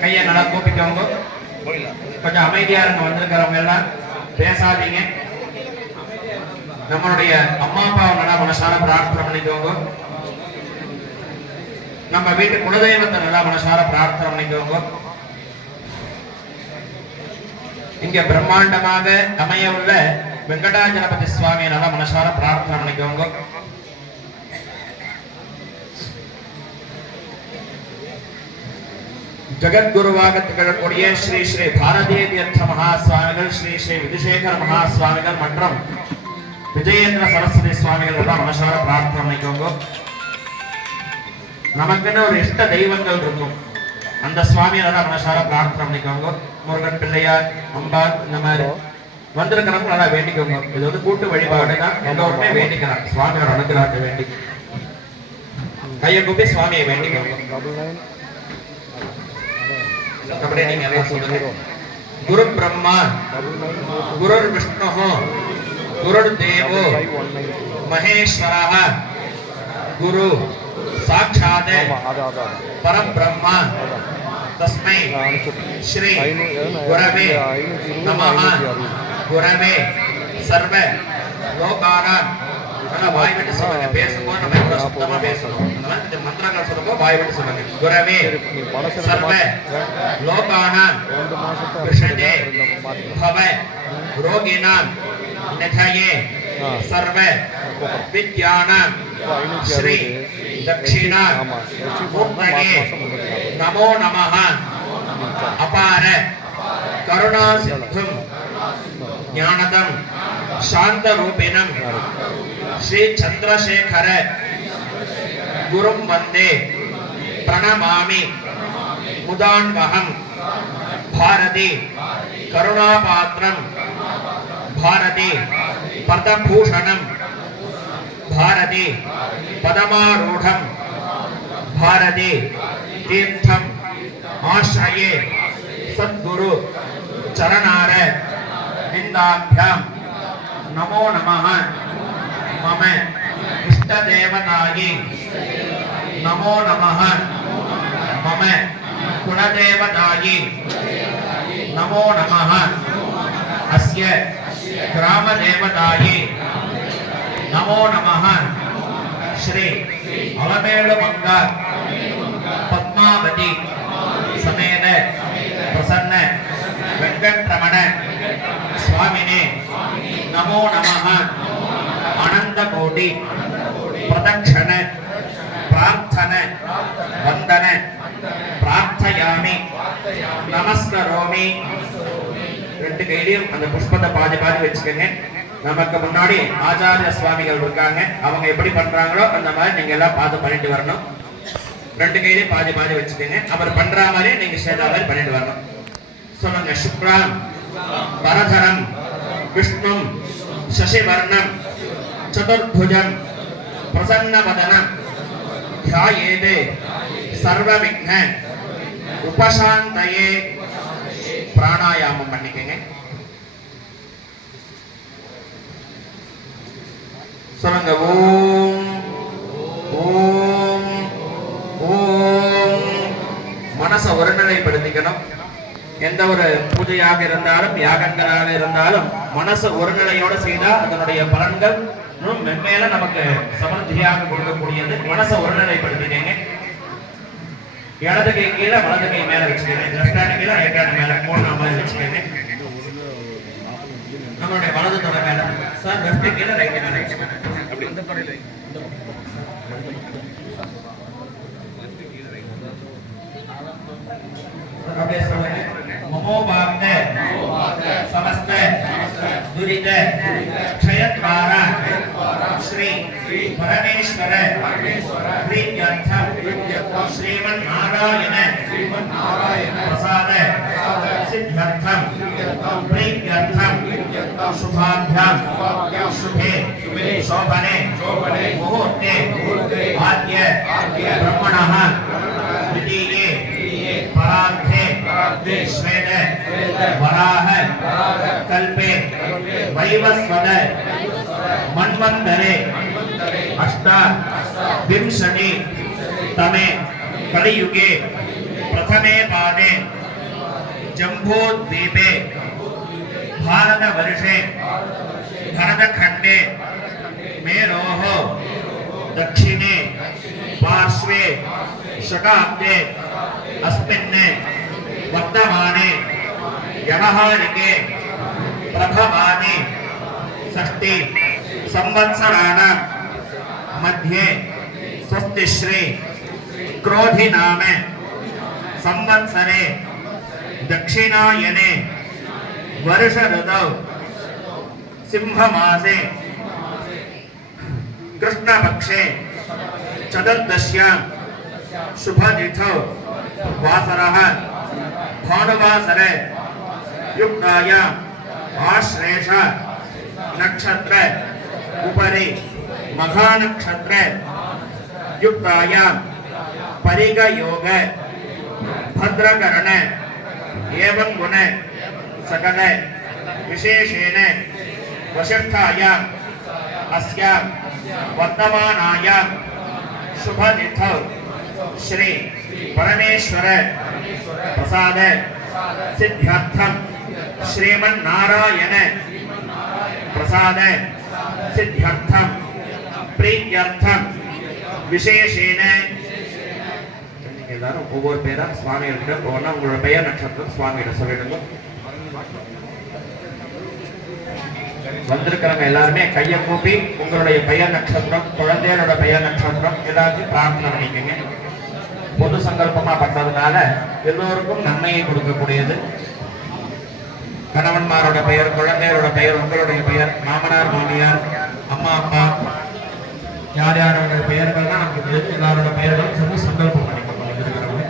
கையை நல்லா கூப்பிக்கவங்க. கொஞ்சம் அமைதியா இருங்க. வந்திருக்கிறவங்க எல்லாம் பேசாதீங்க. நம்மளுடைய அம்மா அப்பாவை நல்லா மனசார பிரார்த்தனை பண்ணிக்கோங்க. நம்ம வீட்டு குலதெய்வத்தை நல்லா மனசார பிரார்த்தனை பண்ணிக்கோங்க. இங்க பிரம்மாண்டமாக அமைய உள்ள வெங்கடாஜலபதி சுவாமியை நல்லா மனசார பிரார்த்தனை பண்ணிக்கோங்க. ஜகத்குருவாக திகழக்கூடிய ஸ்ரீ ஸ்ரீ பாரதிய தீர்த்த மகா சுவாமிகள், ஸ்ரீ ஸ்ரீ விதுசேகர மகா சுவாமிகள் மற்றும் விஜயேந்திர சரஸ்வதி சுவாமிகள் எல்லாம் மனசார பிரார்த்தனை பண்ணிக்கோங்க. நமக்குன்னு ஒரு இஷ்ட தெய்வங்கள் இருக்கும். அந்த சுவாமியை நல்லா மனசார பிரார்த்தனை பண்ணிக்கோங்க. முருகன், பிள்ளையார், அம்பாள் இந்த மாதிரி வந்திருக்கிறவங்க நல்லா வேண்டிக்கோங்க. இது வந்து கூட்டு வழிபாடு தான். எல்லோருமே வேண்டிக்கிறாங்க. சுவாமியோட அனுகிரகத்தை வேண்டி கையை கூப்பி சுவாமியை வேண்டிக்கோங்க. அப்படியே நீங்க எல்லாம் சொல்லுங்க. குரு பிரம்மா குரு விஷ்ணு குரு தேவோ மகேஸ்வரः குரு சாட்சாத் பரபிரம்மா தஸ்மை ஸ்ரீ குரவே நமः குரவே சர்வ லோகானாம். நல்லா வாய் விட்டு சொல்லுங்க. பேசும்போது நம்ம எவ்வளவு சுத்தமா பேசணும். இந்த மந்திரங்கள் சொல்லும்போது வாய் விட்டு சொல்லுங்க. குரவே சர்வ லோகானாம் விஷதே பவ ரோகிணாம் நிதயே சர்வ வித்யானாம் ஸ்ரீ தக்ஷிணா மூர்த்தயே நமோ நமः அபார கருணா சிந்தும் ஞானதம் சாந்த ரூபிணம் ஸ்ரீ சந்திரசேகர குரும் வந்தே பிரணமாமி முதான்வகம் பாரதி கருணாபாத்ரம் பாரதி பதபூஷணம் பாரதி பதமாரூடம் பாரதி தீர்த்தம் ஆஸ்ரயே சத்குரு சரணார விந்தாभ्याम நமோ நமः மம இஷ்டதேவதாயை நமோ நமः மம குலதேவதாயை நமோ நமः அஸ்ய கிராமதேவதாயை நமோ நமः ஸ்ரீ அவமேளுமங்க பத்மாவதி சமேத பிரசன்ன வெங்கட்ரமண சுவாமினே நமோ நமः அனந்த கோடி பிரதக்ஷண பிரார்த்தன வந்தன பிரார்த்தயாமி நமஸ்கரோமி. ரெண்டு கையிலையும் அந்த புஷ்பத்தை பாதி பாதி வச்சுக்கோங்க. நமக்கு முன்னாடி ஆச்சாரிய சுவாமிகள் இருக்காங்க. அவங்க எப்படி பண்றாங்களோ அந்த மாதிரி நீங்க எல்லாம் பார்த்து பண்ணிட்டு வரணும். ரெண்டு கையிலையும் பாதி பாதி வச்சுக்கோங்க. அவர் பண்ற மாதிரி நீங்க சேர்ந்த மாதிரி பண்ணிட்டு வரணும். சொல்லுங்க. சுக்ராம் பரதரம் விஷ்ணும் சசிவர்ணம் சதுர்புஜம் பிரசன்னவதனம் த்யாயேதே சர்வவிக்ன உபசாந்தயே. பிராணாயாமம் பண்ணிக்கங்க. சொல்லுங்க. ஓம் ஓம் ஓம். மனசை ஒருநிலைப்படுத்திக்கணும். எந்த ஒரு பூஜையாக இருந்தாலும் யாகங்களாக இருந்தாலும் மனசு ஒருநிலையோடு செய்தா அதனுடைய பலன்கள் மென்மேல நமக்கு சமர்த்தியாக கொடுக்கக்கூடியது. மனசை ஒருநிலைப்படுத்திக்கங்க. இடது கை கீழே வலது கை மேல வச்சுக்கோங்க. லெஃப்ட் ஹேண்ட் கீழே ரைட் ஹேண்ட் மேல மூணு மாதிரி வச்சுக்கோங்க. நம்மளுடைய வலது தொடை மேல சார் லெஃப்ட் கீழே ரைட் மேல வச்சுக்கோங்க. அப்படி அந்த தொடையில அப்படியே சொல்லுங்க. மமோபாக்த समस्त दुरित क्षयद्वार श्री परमेश्वर प्रीत्यर्थम श्रीमन्नारायण प्रसाद सिद्ध्यर्थम प्रीत्यर्थम शुभाभ्याम शुभे शोभने मुहूर्ते आद्य ब्रह्मणः द्वितीये श्वेत वराह कल्पे वैवस्वत मन्वन्तरे अष्टाविंशति तमे कलियुगे प्रथमे पादे जम्बूद्वीपे भारतवर्षे भरतखण्डे मेरोः दक्षिणे पार्श्वे शताब्दे अस्मिन् वर्तमाने व्यवहारिके प्रथमानि षष्टि संवत्सराणां मध्ये स्वस्तिश्री क्रोधिनाम संवत्सरे दक्षिणायने वर्ष ऋतौ सिंहमासे कृष्णपक्षे चतुर्दश्यां शुभतिथौ वासरः भानुवासरे युक्तायाम् आश्लेष नक्षत्र उपरि मघानक्षत्र युक्तायां परिगयोग भद्रकरण एवं गुण सकल विशेषेण वसिष्ठायाम् अस्यां वर्तमानायां शुभतिथौ श्री परमेश्वर प्रसाद सिद्ध्यर्थं श्रीमन्नारायण प्रसाद सिद्ध्यर्थं प्रीत्यर्थं विशेषेण எல்லாரும் ஒவ்வொரு பேரா சுவாமிகிட்ட போனா உங்களோட பெயர் நட்சத்திரம் சுவாமிகிட்ட சொல்லிடுங்க. வந்திருக்கிறவங்க எல்லாருமே கையை கூப்பி உங்களுடைய பெயர் நட்சத்திரம் குழந்தைகளோட பெயர் நட்சத்திரம் எல்லாத்தையும் பிரார்த்தனை பண்ணிக்கோங்க. பொது சங்கல்பமா பண்றதுனால எல்லோருக்கும் நன்மையை கொடுக்கக்கூடியது. கணவன்மாரோட பெயர், குழந்தைகளோட பெயர், உங்களுடைய பெயர், மாமனார் மாமியார், அம்மா அப்பா, யார் யாரோட பெயர்கள் தான் நமக்கு தெரியும். எல்லாரோட பெயர்களும் சொல்லி சங்கல்பம் பண்ணிக்கணும். இருக்கிறவங்க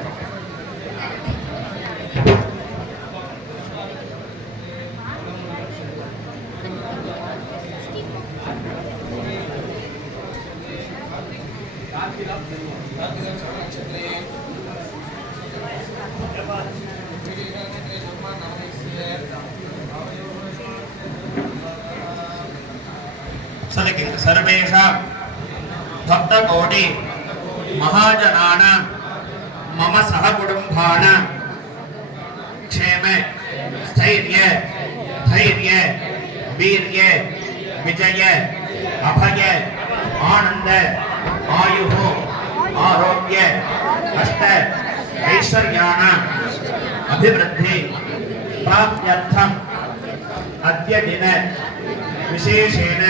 सर्वेषां भक्तकोटि महाजनानां मम सहकुटुम्बानां क्षेम स्थैर्य धैर्य वीर्य विजय अभय आनंद आयुः आरोग्य अष्ट ऐश्वर्याणाम् अभिवृद्धि प्राप्त्यर्थम् अद्य दिन विशेषेण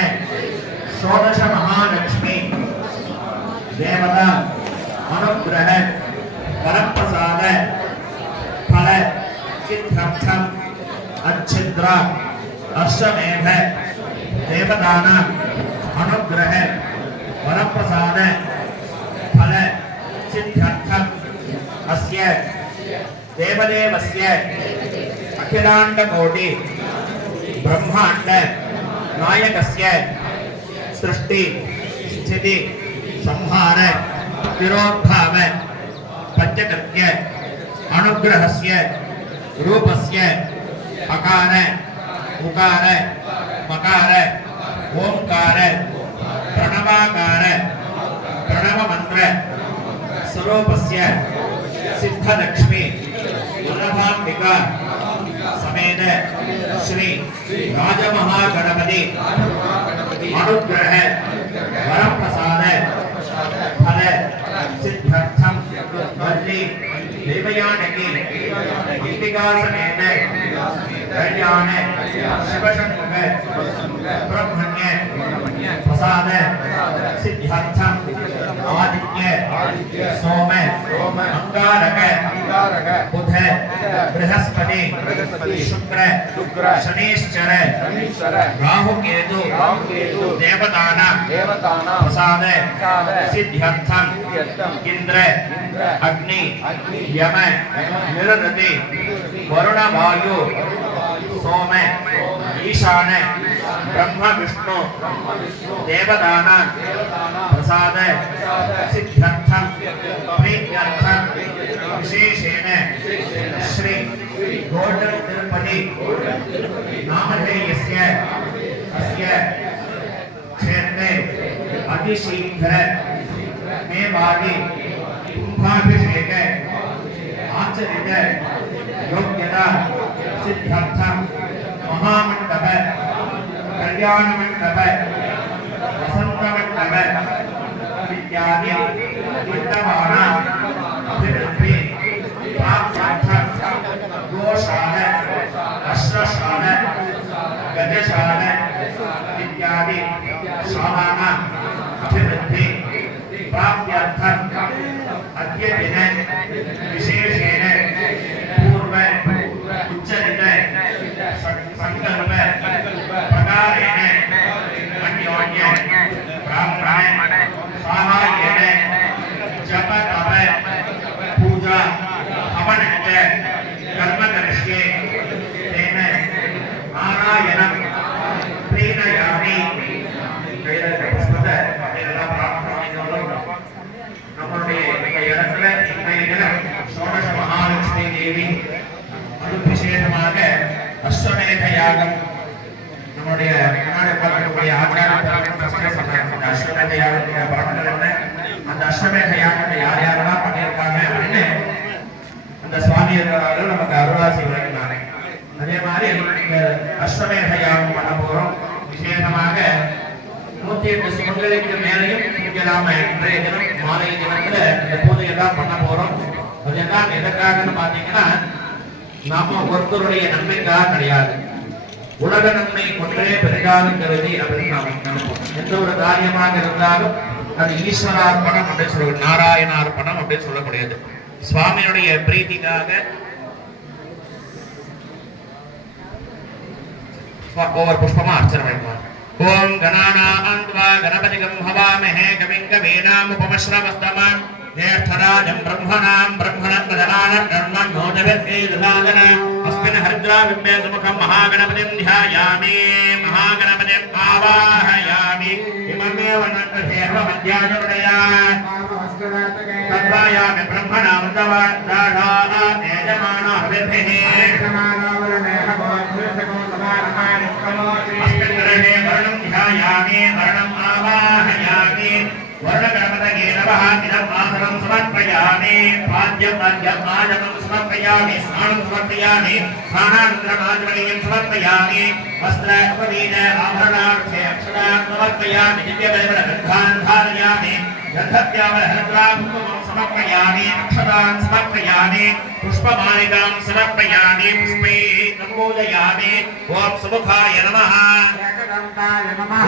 षोडश महालक्ष्मी देवता अनुग्रह वरप्रसाद फल सिद्ध्यर्थम् अच्छिद्र अश्वमेध देवतानां अनुग्रह वरप्रसाद फल सिद्ध्यर्थम् अस्य देवदेवस्य अखिलाण्डकोटि ब्रह्माण्ड नायकस्य सृष्टि स्थिति संहार तिरोद्भाव पंचकृत्य अनुग्रहस्य रूपस्य अकार उकार मकार ओंकार प्रणवाकार प्रणव मंत्र स्वरूपस्य सिद्धलक्ष्मी वरदाम्बिका समेत श्री राजमहागणपति अनुग्रह वरप्रसाद फल सिद्ध्यर्थं वल्ली देवयानकी दीपिका समेत कल्याण शिवषण्मुख ब्रह्मण्य प्रसाद सिद्ध्यर्थं आदित्य सोम अंगारक बुध बृहस्पति शुक्र शनीश्चर राहु केतु देवतानां प्रसाद सिद्ध्यर्थं इंद्र अग्नि यम निरृति वरुण वायु सोम ईशान ब्रह्म विष्णु देवतानां प्रसाद सिद्ध्यर्थं प्रीत्यर्थं विशेषेण श्री प्रति नामधेयस्य अस्य क्षेत्रे अतिशीघ्र मेवादि कुंभाभिषेक आचरित योग्यता सिद्ध्यर्थम महामंडप कल्याण मंडप वसंत मंडप इत्यादि विद्यमान अभिवृद्धि प्राप्त्यर्थम गोशाल अश्वशाल गजशाल इत्यादि शालानां अभिवृद्धि प्राप्त्यर्थम अद्य दिने विशेषेण पूर्व उच्चरित संकल्प प्रकारेण अन्योन्य ब्राह्मण साहाय्येन जप तप पूजा हवन च कर्म करिष्ये तेन नारायणं प्रीणयामि நம்மளுடைய இந்த இடத்துல இன்றைய தினம் சோடச மகாலட்சுமி தேவி அது விசேஷமாக அஸ்வமேத யாகம் நம்முடைய முன்னாடி பார்க்கக்கூடிய ஆச்சாரிய அஸ்வமேத யாகத்துடைய பலன்கள் என்ன, அந்த அஸ்வமேத யாகத்தை யார் யாரெல்லாம் பண்ணியிருக்காங்க அப்படின்னு அந்த சுவாமியர்களால் நமக்கு அருளாசி வழங்கினாங்க. அதே மாதிரி இந்த அஸ்வமேத யாகம் பண்ண போறோம். விசேஷமாக 108 சுமங்கலிக்கு மேலையும் இங்க நாம இன்றைய தினம் மாலை தினத்துல இந்த பூஜையெல்லாம் பண்ண போறோம். அதெல்லாம் எதற்காகன்னு பாத்தீங்கன்னா, நாம ஒருத்தருடைய நன்மைக்காக கிடையாது, உலக நன்மை ஒன்றே பெரிதாலும் கருதி அப்படின்னு நாம நினைப்போம். எந்த ஒரு காரியமாக இருந்தாலும் அது ஈஸ்வரார்ப்பணம் அப்படின்னு சொல்லுவது, நாராயணார்ப்பணம் அப்படின்னு சொல்லக்கூடியது. சுவாமியுடைய பிரீதிக்காக ஒவ்வொரு புஷ்பமா அர்ச்சனை வைப்பார். ओम गणानान्त्वा गणपतिगं हवामहे कविं कवीनामुपमश्रवस्तमं ज्येष्ठराजं ब्रह्मणां ब्रह्मणस्पदानं ब्रह्मणोदभिर्गेदसादन अस्मिन् हरिद्राविम्बे सुमुखं महागणपतिं ध्यायामि महागणपतिम् आवाहयामि इममेव नन्दधेर्वमध्याजवदया तद्वायामि ब्रह्मणामृतवादाढाः यजमानो हविर्भिः ध्यायामि वर्णम् आवाहयामि वर्णगणपतये नमः इदम् आसनं समर्पयामि पाद्यम् अर्घ्यम् आचमनं समर्पयामि स्नानं समर्पयामि स्नानानन्तरमाचमनीयं समर्पयामि वस्त्र उपवीत आभरणार्थे अक्षतान् समर्पयामि दिव्यवैभवगन्धान् धारयामि गन्धत्यावलहत्रां समर्पयामि अक्षतान् समर्पयामि पुष्पमालिकां समर्पयामि पुष्पैः नमोदयामि ॐ सुमुखाय नमः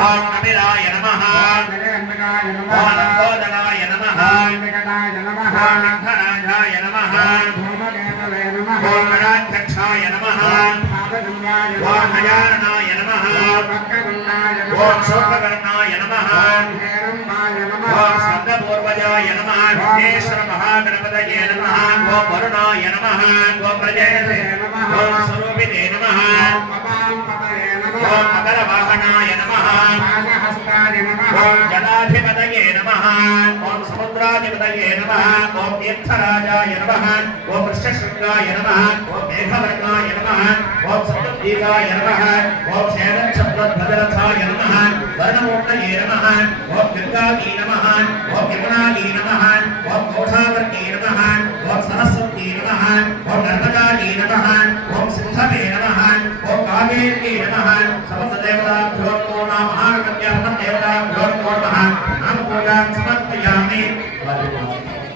ओम कपिलाय नमः ओम लंबोदराय नमः ओम विघ्नराजाय नमः ओम गणाध्यक्षाय नमः ओम गजाननाय नमः ओम शोककर्णाय नमः ओम स्कन्दपूर्वजाय नमः विघ्नेश्वर महागणपतये नमः ओम वरुणाय नमः ओम प्रजयते ओम स्वरूपिते नमः ओम मकरवाहनाय नमः ओम जलाधिपतये नमः ओम समुद्राधिपतये नमः ओम तीर्थराजाय नमः ओम वृषशृंगाय नमः ओम मेघवर्णाय नमः ओम सप्तद्वीपाय नमः ओम शैलच्छत्रध्वजरथाय नमः वर्णमूर्तये नमः ओम गंगागी नमः ओम यमुनागी नमः ओम कौठावर्गी नमः ओम सरस्वती नमः ओम नर्मदागी नमः ओम सिंधवे नमः ओम कावेरी नमः समस्त देवताभ्यो नमः महागणपत्याः देवताभ्यो नमः नाम पूजां समर्पयामि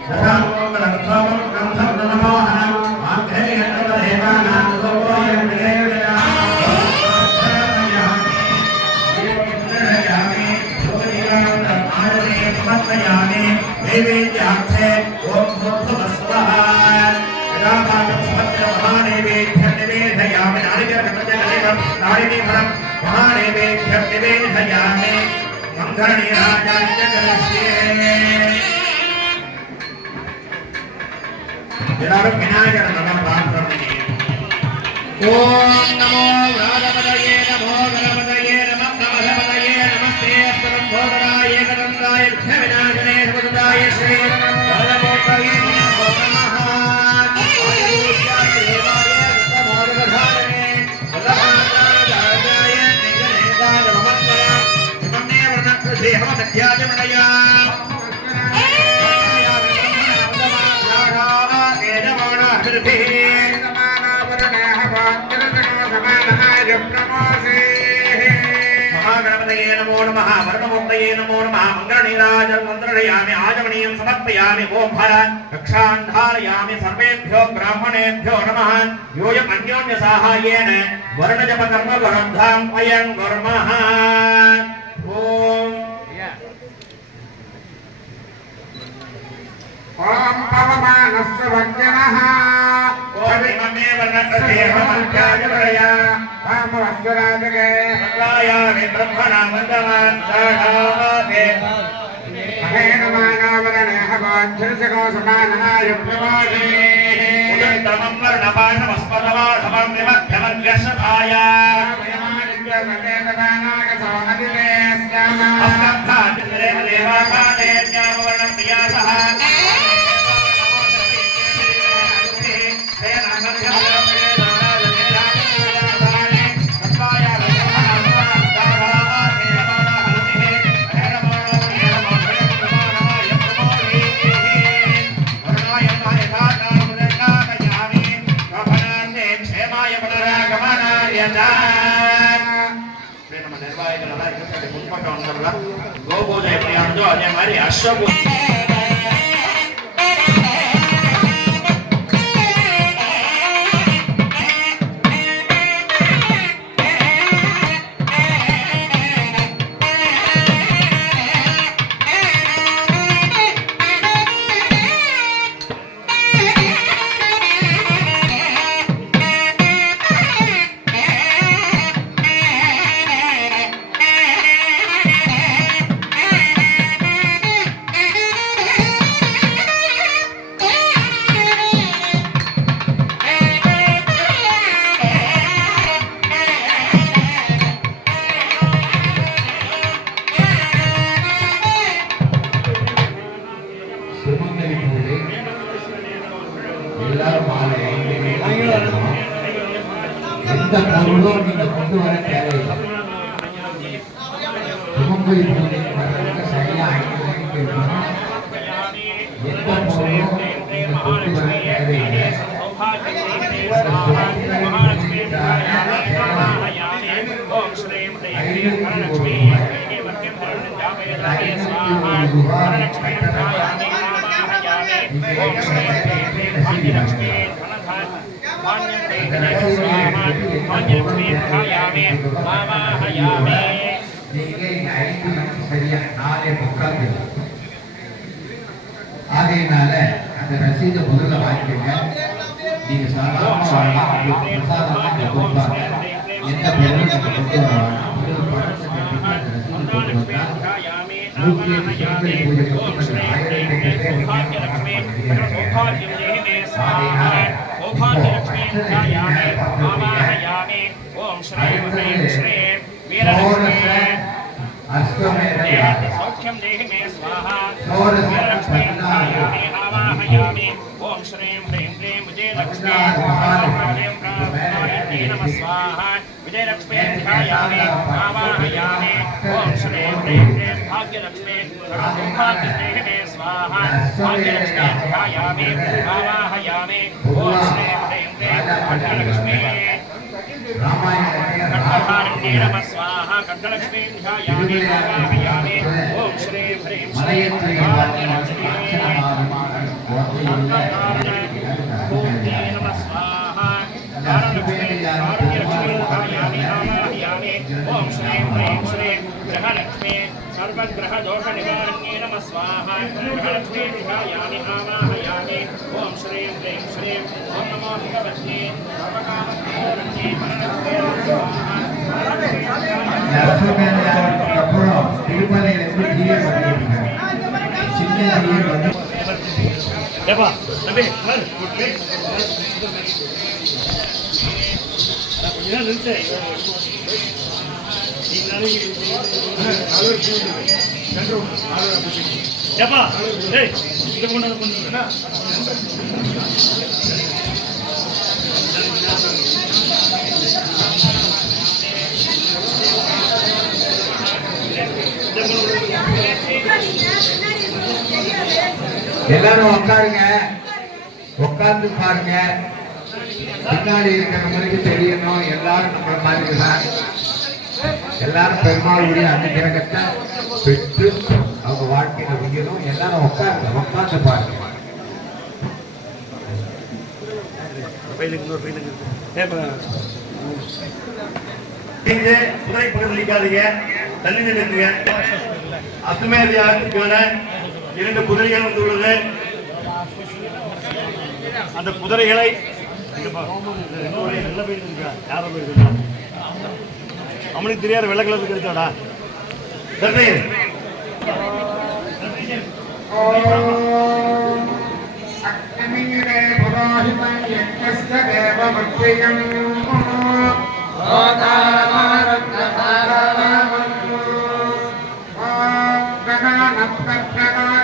तथा मंगलम ग्रंथं नमोहनं आग्रहयन्तदेवानां लोकोयं देवयामि समर्पयामि नैवेद्यार्थे ओम भूर्भुवस्वः यदा पाकं समर्प्य महानैवेद्यं निवेदयामि नारिकेलफलं महानैवेद्यं निवेदयामि मंगलनीराजाय च करिष्ये எல்லாரும் விநாயகர் நம்ம பிரார்த்தனை ஓம் நமோ ராமபதயே நமோ கணபதயே நமோ கமலபதயே நமஸ்தே அஸ்தம்போதராய ஏகதந்தாய விநாயகனே சர்வதாய ஸ்ரீ பரமபோதயே நமோ நமः ஆயுர்வேதாய தேவாய நமோதகாரே सिद्धि समानावरणः पात्रसनो समानाय प्रमोषे महागणपतये नमो नमः वरणमूर्तये नमो नमः मङ्गलनीराजं मन्त्रयामि आजमनीयं समर्पयामि ओं हर रक्षान् धारयामि सर्वेभ्यो ब्राह्मणेभ्यो नमः योऽयम् अन्योन्यसाहाय्येन वर्णजपकर्म वरद्धाम् अयं कुर्मः ॐ पवमानस्य वज्रनः ओमिममे वर्णप्रदेहमध्याजवरया वामवस्वराजगे प्रलायामि ब्रह्मणा वन्दवान् साढावाते अहेनमानावरणः वाञ्छिरसको समानहाय प्रवादे उदन्तमं वर्णपाशमस्पदवाधमं विमध्यमद्यशताय கோபூஜை எப்படியானதோ அதே மாதிரி அஸ்வபூ எல்லாரும் மாலை 5 மணிக்கு எந்த பொருளும் நீங்க கொண்டு வர தேவையில்லை. சிவங்கோயில் பூஜை வர்றதுக்கு சரியா 5 மணிக்கு இருக்கணும். எந்த பொருளும் நீங்க கொண்டு வர தேவையில்லை. ஆகையினால அந்த ரசீதை முதல்ல வாங்கிக்கோங்க. நீங்க சாதாரணமா வாங்கலாம். உங்களுக்கு பிரசாதமா இங்க கொடுப்பாங்க. எந்த பொருளும் நீங்க கொண்டு வரலாம். பணத்தை கட்டிட்டு அந்த ரசீது கொண்டு வந்தா 108 சிவங்கோயில் பூஜைக்கு வந்து 1000 सौख्यं देहि मे स्वाहा आवाहयामि ओम श्रीं ह्रीं क्लीं विजयलक्ष्मी नमः स्वाहा विजयलक्ष्मी ध्यायामि आवाहयामि ओम श्रीं ह्रीं क्लीं भाग्यलक्ष्मी सौभाग्यं देहि मे स्वाहा भाग्यलक्ष्मी ध्यायामि आवाहयामि ओम श्रीं ह्रीं क्लीं भाग्यलक्ष्मी कण्ठहारिण्ये नमः स्वाहा कण्ठलक्ष्मी ध्यायामि आवाहयामि ओम श्रीं ह्रीं क्लीं भाग्यलक्ष्मी नमः स्वाहा ओम श्रीं ह्रीं श्रीं ग्रहलक्ष्मी सर्वग्रहदोषनिवारण्ये नमः स्वाहा ग्रहलक्ष्मी ध्यायामि आवाहयामि ओम श्रीं ह्रीं श्रीं ओम नमो भगवते सर्वकामकारण्ये அப்புறம் திருப்பதியிலிருந்து ஜீவே பண்ணிருக்காங்க. சின்ன ஜீவே வந்து ஏப்பா தம்பி கொஞ்சம் நிறுத்து. ஏப்பா ஏய் இதை கொண்டாந்து பண்ணுங்க. எல்லாரும் உட்காருங்க. உட்காரு. உட்கார்ந்து பாருங்க. பின்னாடி இருக்கிறவங்களுக்கு தெரியணும் எல்லாரும் நம்ம மாதிரி தான். எல்லாரும் பெருமாளுடைய அனுகிரகத்தை பெற்று அவங்க வாழ்க்கையில முடியணும். எல்லாரும் உட்கார்ந்து பாருங்க. நீங்க குதிரை பக்கத்தில் நிற்காதீங்க, தள்ளி நிற்குங்க. அசுமேத யாகத்துக்கான 2 குதிரைகள் வந்து உள்ளது. அந்த குதிரைகளை அவனுக்கு தெரியாத வெள்ளை கலர் கிடைச்சாடா. அக்னிரே புரோஹிதம் யக்ஞஸ்ய தேவமத்யம்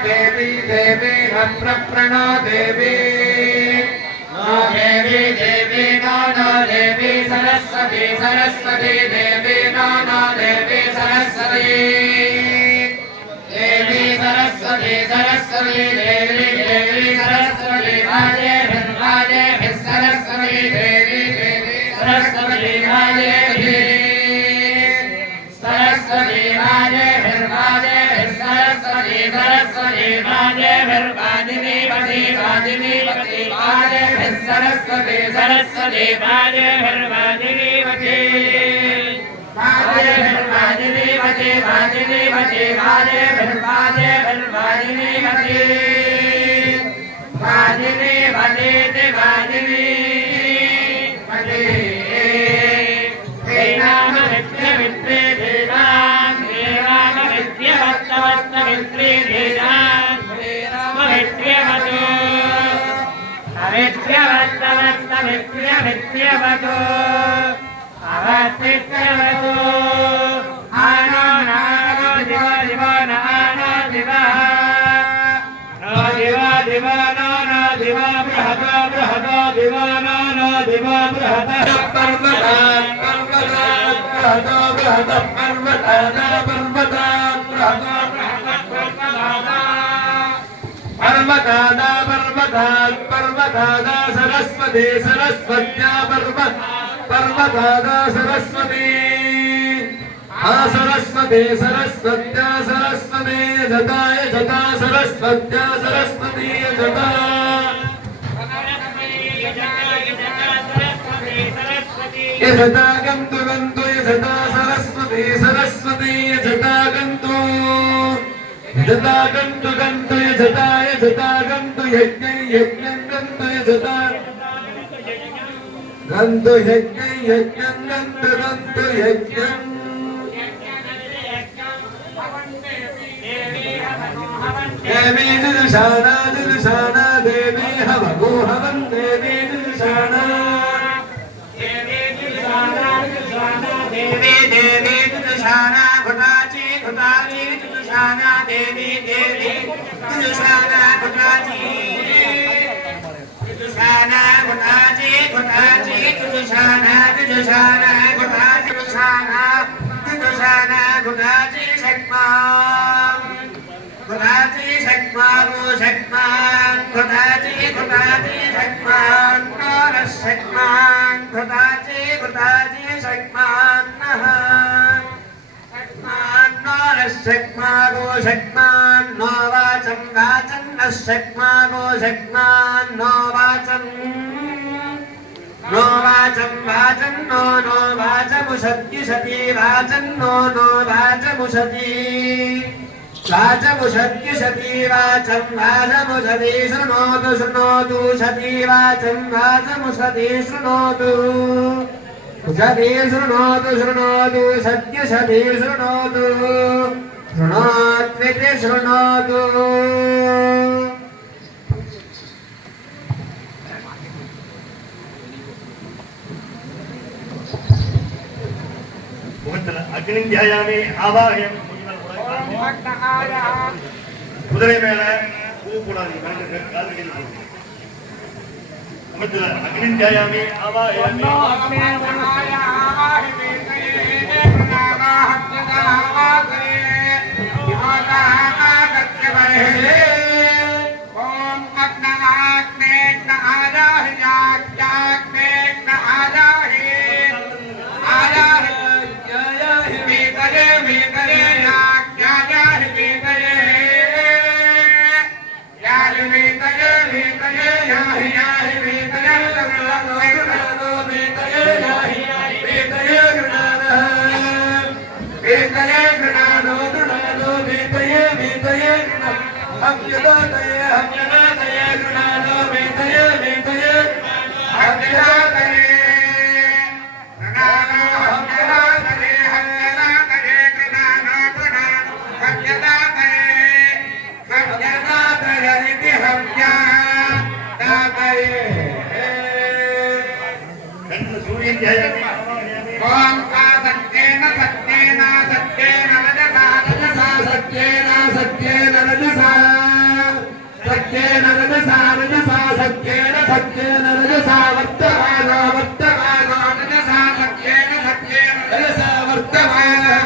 देवी देवी प्रणो देवी देवी देवी नो देवी सरस्वती सरस्वती देवी नो देवी सरस्वती देवी सरस्वती सरस्वती देवी देवी सरस्वती राजे सरस्वती देवी देवी सरस्वती राजे सरस्वती राजे सरस्वती सरस्वती राजे वाजिनी पति वाजिनी पति राजे सरस्वती सरस्वती राजे वाजिनी पति वाजिनी पति वाजिनी पति राजे वाजिनी पति वाजिनी पति वाजिनी पति नाम विद्य विद्य देवान देवान विद्य वत्त वत्त विद्य देवान देवान विद्य वत्त अविद्य वत्त वत्त विद्य विद्य वत्त अवत्य वत्त आनो नानो दिव दिव नानो दिव नो दिव दिव नो नो दिव बृहद बृहद दिव नो नो दिव बृहद पर्वतान पर्वतान बृहद बृहद पर्वतान पर्वतान बृहद पर्वतान पर्वतान पर्वतान सरस्वती सरस्वत्या पर्वतान सरस्वती सरस्वती सरस्वत्या सरस्वती जताय जता सरस्वत्या सरस्वती जता यजता गन्तु गन्तु यजता सरस्वती सरस्वती यजता गन्तु यजता गन्तु गन्तु यजता यजता गन्तु यज्ञं यज्ञं गन्तु यजता गन्तु यज्ञं यज्ञं गन्तु गन्तु यज्ञं देवी दुर्शाना दुर्शाना देवी हवगो हवन देवी दुर्शाना देवी देवी दुर्शाना घुटाची घुटाची दुर्शाना देवी देवी दुर्शाना घुटाची दुर्शाना घुटाची घुटाची दुर्शाना दुर्शाना घुटाची दुर्शाना दुर्शाना घुटाची शक्मा घुटाची शक्मा गो शक्मा घुटाची घुटाची शक्मा नर शक्मा घुटाची घुटाची शक्मा नः शक्मा नर शक्मा गो शक्मा नो वाचं वाचं न शक्मा गो शक्मा नो वाचं नो वाचं वाचं नो नो वाचमुषति सति वाचं नो नो वाचमुषति वाचमुषति सति वाचं वाचमुषति शृणोतु शृणोतु सति वाचं वाचमुषति शृणोतु सति शृणोतु शृणोतु सत्य सति शृणोतु शृणोत्विति शृणोतु अग्नि ध्यायामि आवाहयम् कुதிரை மேல பூ போடாதீங்க अग्नि ध्यायामि आवाहयामि ओम हव्यदातये हव्यदातये गृणानो वेदये वेदये हव्यदातये गृणानो हव्यदातये हव्यदातये गृणानो गृणानो हव्यदातये हव्यदातये हव्यदातये सूर्य ध्यायामि ओम का सत्येन सत्येन सत्येन रजसा रजसा सत्येन सत्येन रजसा सत्येन रजसा रजसा सत्येन सत्येन रजसा वर्तमानो वर्तमानो रजसा सत्येन सत्येन रजसा वर्तमानो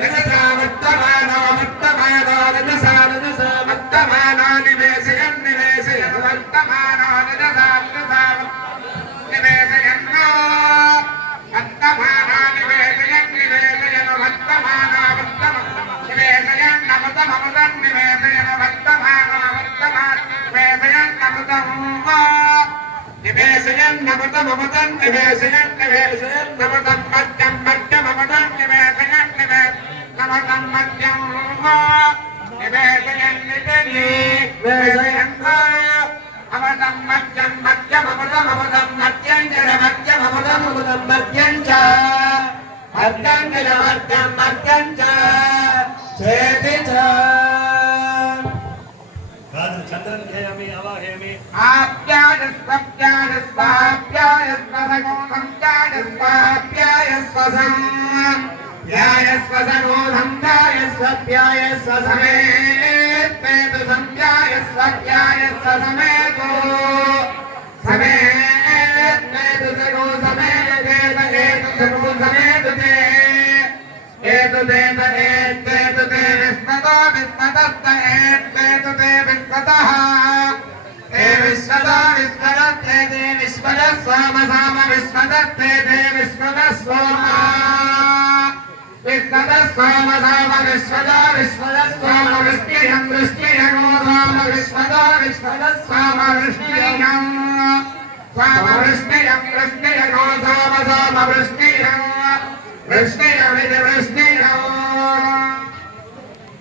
रजसा वर्तमानो वर्तमानो रजसा रजसा वर्तमानो निवेशयन् निवेशयन् वर्तमानो रजसा रजसा निवेशयन् वर्तमानो निवेशयन् निवेशयन् वर्तमानो निवेशयन् अमृतमृतं निवेशयन् वर्तमानो वर्तमानो निवेशयन् अमृतं निवेशयन् अमृतमृतं निवेशयन् निवेशयन् अमृतं मध्यं मध्यमृतं निवेशयन् निवेशयन् मध्यं निवेशयन् निवेशयन् अमृतं मध्यं मध्यमृतं अमृतं मध्यं च मध्यमृतं अमृतं मध्यं च मध्यं च मध्यं मध्यं च चेति च चंद्रन ध्यायामि आवाहयामि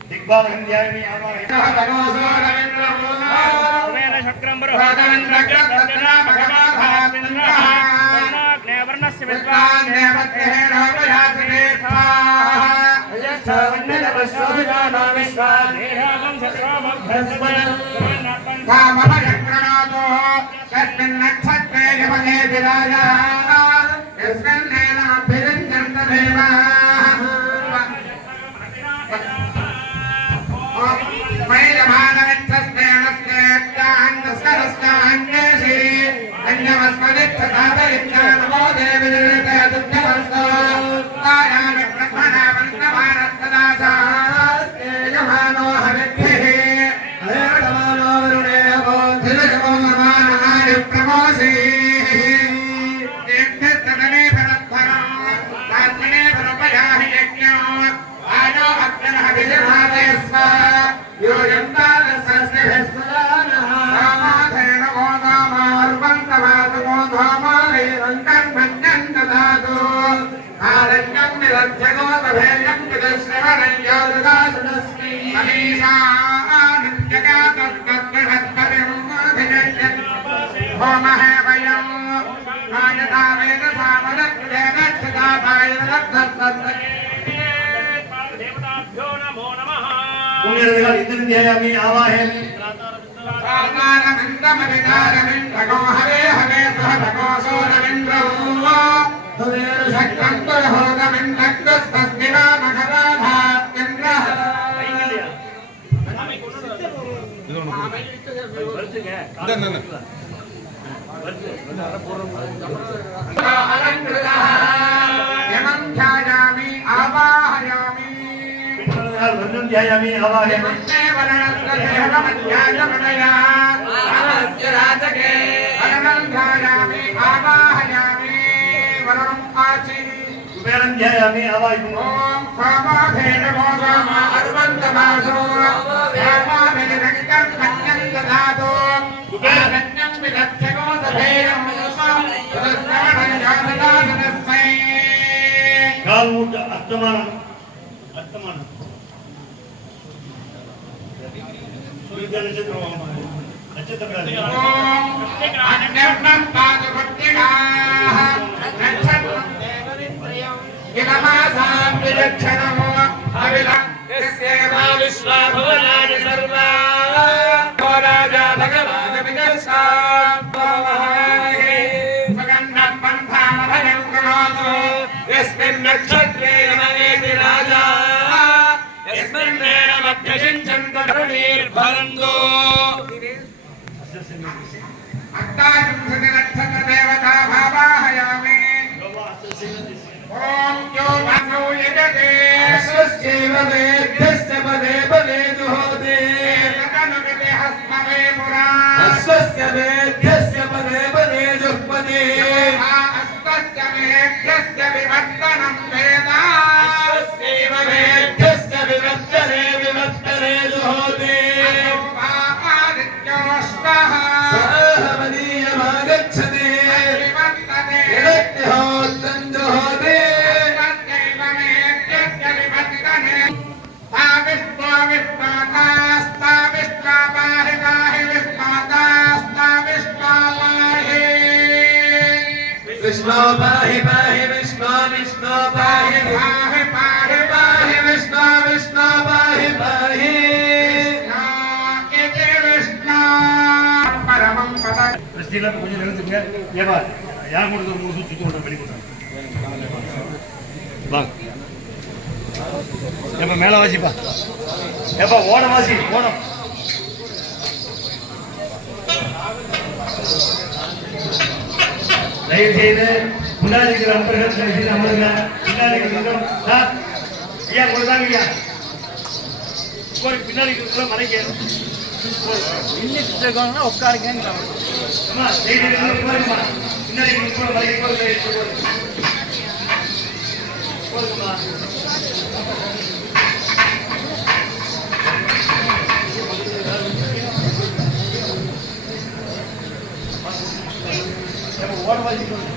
दिग्भागं ध्यायामि आवाहयामि शक्रं ध्यायामि आवाहयामि ध्यायामि आवाहयामि कुबेरं ध्यायामि आवाहयामि ओम सामाधेन मोदामा अर्वन्तमासो सामाधेनकं मन्यं ददातो कुबेरन्यं विलक्षणो सभेयं सुदस्सवनं याददासनस्मै कालमूट अस्तमानं अन्यर्णं पादभक्तिनाः नक्षत्रं इदमासां विलक्षणमो अविलक्षस्येव विश्वाभुवनानि सर्वा ओ राजा भगवान् विजयसां भवामहे सुगन्धः पन्थामभयं कृणोतु यस्मिन् नक्षत्रे रमयेति राजा यस्मिन् रेणमभ्यषिञ्चन्त धरणीर्भरन्तो अष्टाविंशतिनक्षत्रदेवता भावाहयामि ॐ यो भसौ यजते स्वस्यैव वेद्यस्य पदे पदे जुहोति तदनुमिति हस्मवे पुरा स्वस्य वेद्यस्य पदे पदे जुह्वति अस्तस्य वेद्यस्य विवर्तनं वेद स्वस्यैव वेद्यस्य विवर्तने विवर्तने जुहोति आदित्योऽष्टः सहमनीयमागच्छति विवर्तते यज्ञहोत्रं जुहोति विष्णु पाहि पाहि विष्णु विष्णु पाहि पाहि पाहि पाहि विष्णु विष्णु पाहि पाहि विष्णु परमं पद கிறிஸ்டியன் கொஞ்சம் நிறுத்துங்க. ஏப்பா யார் கொடுத்த மூணு சுற்றி கொண்டு பண்ணி கொடுத்தாங்க வாங்க. ஏப்பா மேலே வாசிப்பா. ஏப்பா ஓடம் வாசி ஓடம். தயவு செய்து முன்னாடி இருக்கிற நண்பர்கள் தயவு செய்து அமருங்க. பின்னாடி இருக்கிற சார் ஐயா கொடுத்தாங்க ஐயா. பின்னாடி இருக்கிற மலைக்கு உட்காருங்க. அம்மா செய்தி போதுமா பின்னாடி மலைக்கு போதுமா. ஓட வாசிக்கணும்.